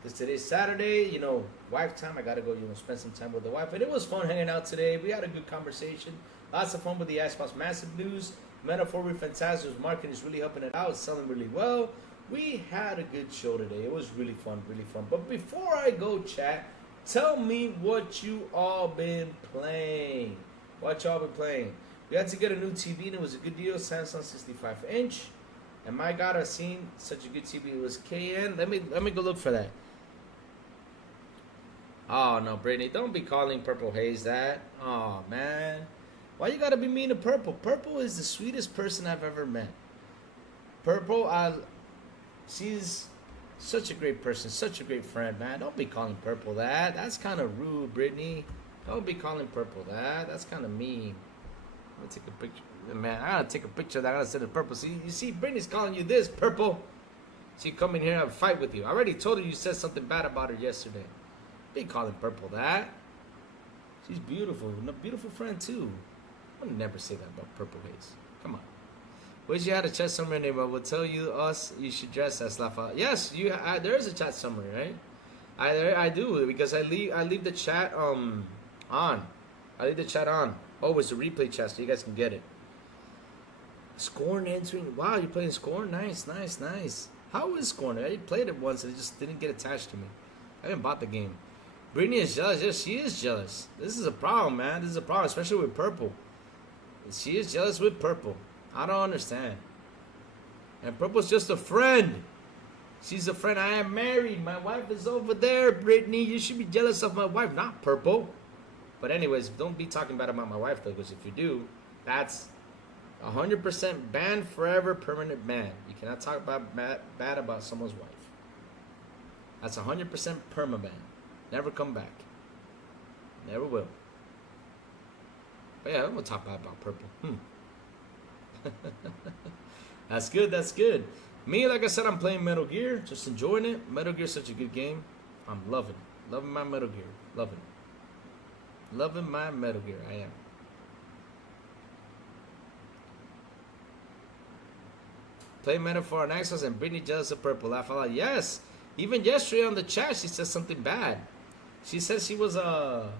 Because today's Saturday, you know, wife time. I gotta go, you know, spend some time with the wife. And it was fun hanging out today. We had a good conversation. Lots of fun with the Xbox Massive News. Metaphor Fantastic marketing is really helping it out. It's selling really well. We had a good show today. It was really fun, really fun. But before I go, chat, tell me what you all been playing. What y'all been playing? We had to get a new TV and it was a good deal. Samsung 65-inch. And my God, I've seen such a good TV. It was KN. Let me go look for that. Oh no, Brittany, don't be calling Purple Haze that. Oh man. Why you gotta be mean to Purple? Purple is the sweetest person I've ever met. Purple, she's such a great person, such a great friend, man. Don't be calling Purple that. That's kind of rude, Brittany. Don't be calling Purple that. That's kind of mean. Let me take a picture. Man, I gotta take a picture of that. I gotta send it to Purple. See, you see, Brittany's calling you this, Purple. She come in here and have a fight with you. I already told her you said something bad about her yesterday. Be calling Purple that. She's beautiful. A beautiful friend, too. I would never say that about Purple Haze. Come on. Wish you had a chat summary name. I will tell you you should dress as Lafa. Yes, there is a chat summary, right? I do because I leave the chat on. I leave the chat on. Oh, it's a replay chat, so you guys can get it. Scorn entering. Wow, you're playing Scorn? Nice. How is Scorn? I played it once and it just didn't get attached to me. I haven't bought the game. Brittany is jealous. Yes, she is jealous. This is a problem, man. This is a problem, especially with Purple. She is jealous with Purple. I don't understand. And Purple's just a friend. She's a friend. I am married. My wife is over there, Brittany. You should be jealous of my wife, not Purple. But anyways, don't be talking bad about my wife, though, because if you do, that's 100% ban forever, permanent ban. You cannot talk bad about someone's wife. That's 100% permaban. Never come back. Never will. But yeah, I'm going to talk bad about Purple. That's good. Me, like I said, I'm playing Metal Gear. Just enjoying it. Metal Gear is such a good game. I'm loving it. Loving my Metal Gear. Loving it. Loving my Metal Gear. I am. Play Metaphor on Xbox and Brittany jealous of Purple. Laugh out loud. Yes. Even yesterday on the chat, she said something bad. She said she was I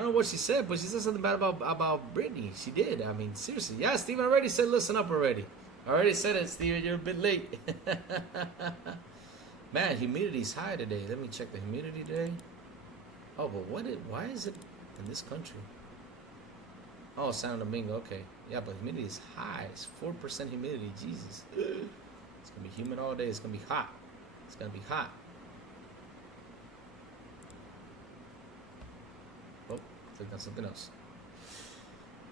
don't know what she said, but she said something bad about Brittany. She did. I mean, seriously. Yeah, Steven already said listen up already. I already said it, Steven. You're a bit late. Man, humidity's high today. Let me check the humidity today. Oh, but why is it in this country? Oh, San Domingo. Okay. Yeah, but humidity is high. It's 4% humidity. Jesus. It's going to be humid all day. It's going to be hot. It's going to be hot. Oh, clicked on something else.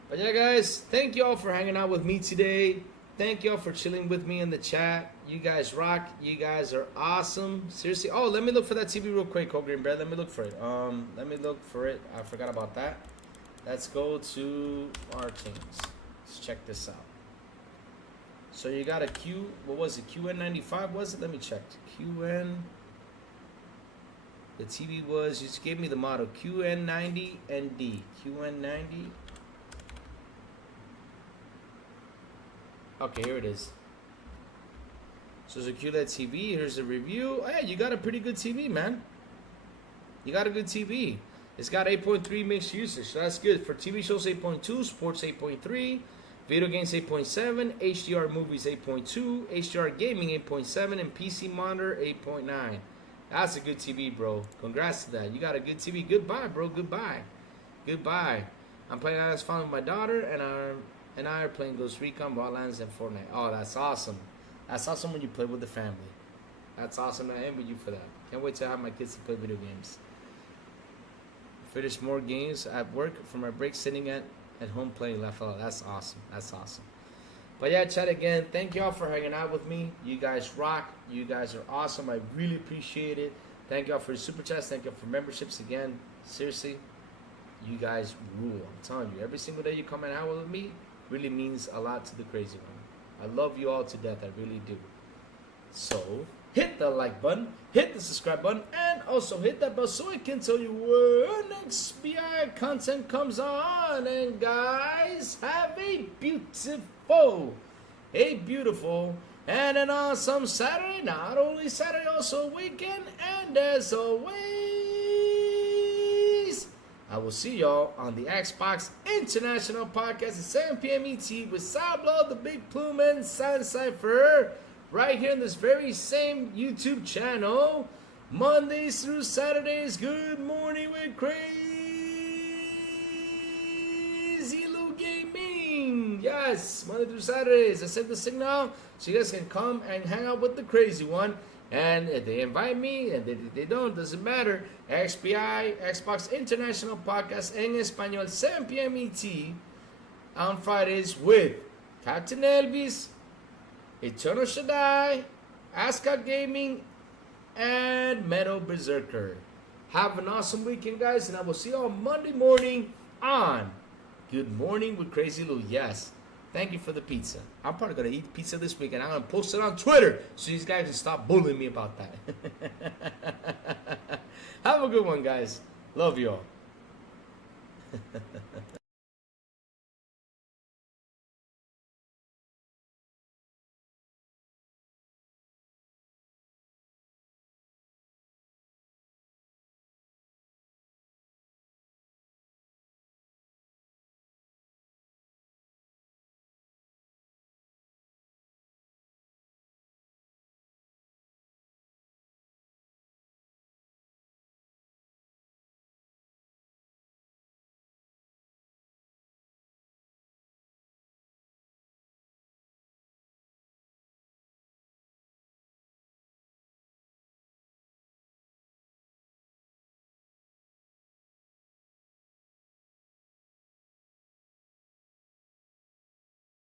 But yeah, guys, thank you all for hanging out with me today. Thank you all for chilling with me in the chat. You guys rock. You guys are awesome. Seriously. Oh, let me look for that TV real quick, Cold Green Bread. Let me look for it. Let me look for it. I forgot about that. Let's go to our teams. Let's check this out. So you got a what was it? QN95 was it? Let me check. QN. The TV was, you just gave me the model. QN90ND. QN90. Okay, here it is. So it's a QLED TV. Here's the review. Oh, yeah, you got a pretty good TV, man. You got a good TV. It's got 8.3 mixed usage, so that's good. For TV shows, 8.2. Sports, 8.3. Video games 8.7, HDR movies 8.2, HDR gaming 8.7, and PC monitor 8.9. That's a good TV, bro. Congrats to that. You got a good TV. Goodbye, bro. Goodbye. Goodbye. I'm playing Alice Fun with my daughter, and I are playing Ghost Recon, Wildlands, and Fortnite. Oh, that's awesome. That's awesome when you play with the family. That's awesome. I envy you for that. Can't wait to have my kids to play video games. Finish more games at work for my break, sitting at home playing Left 4 Dead. That's awesome. That's awesome. But yeah, chat again. Thank y'all for hanging out with me. You guys rock. You guys are awesome. I really appreciate it. Thank y'all for the super chats. Thank y'all for memberships again. Seriously, you guys rule. I'm telling you, every single day you come and hang out with me really means a lot to the crazy one. I love you all to death. I really do. So hit the like button, hit the subscribe button, and also hit that bell so I can tell you when next BI content comes on. And guys, have a beautiful, and an awesome Saturday. Not only Saturday, also weekend. And as always, I will see y'all on the Xbox International Podcast at 7 p.m. ET with Sourblow, the Big Plume, and Cypher. Right here in this very same YouTube channel, Mondays through Saturdays. Good morning with Crazy Lou Gaming. Yes, Monday through Saturdays. I sent the signal so you guys can come and hang out with the crazy one. And if they invite me, and if they don't, doesn't matter. XPI, Xbox International Podcast en Español, 7 p.m. ET on Fridays with Captain Elvis, Eternal Shaddai, Ascot Gaming, and Metal Berserker. Have an awesome weekend, guys, and I will see you all Monday morning on Good Morning with Crazy Lou. Yes, thank you for the pizza. I'm probably going to eat pizza this weekend. I'm going to post it on Twitter so these guys can stop bullying me about that. Have a good one, guys. Love you all.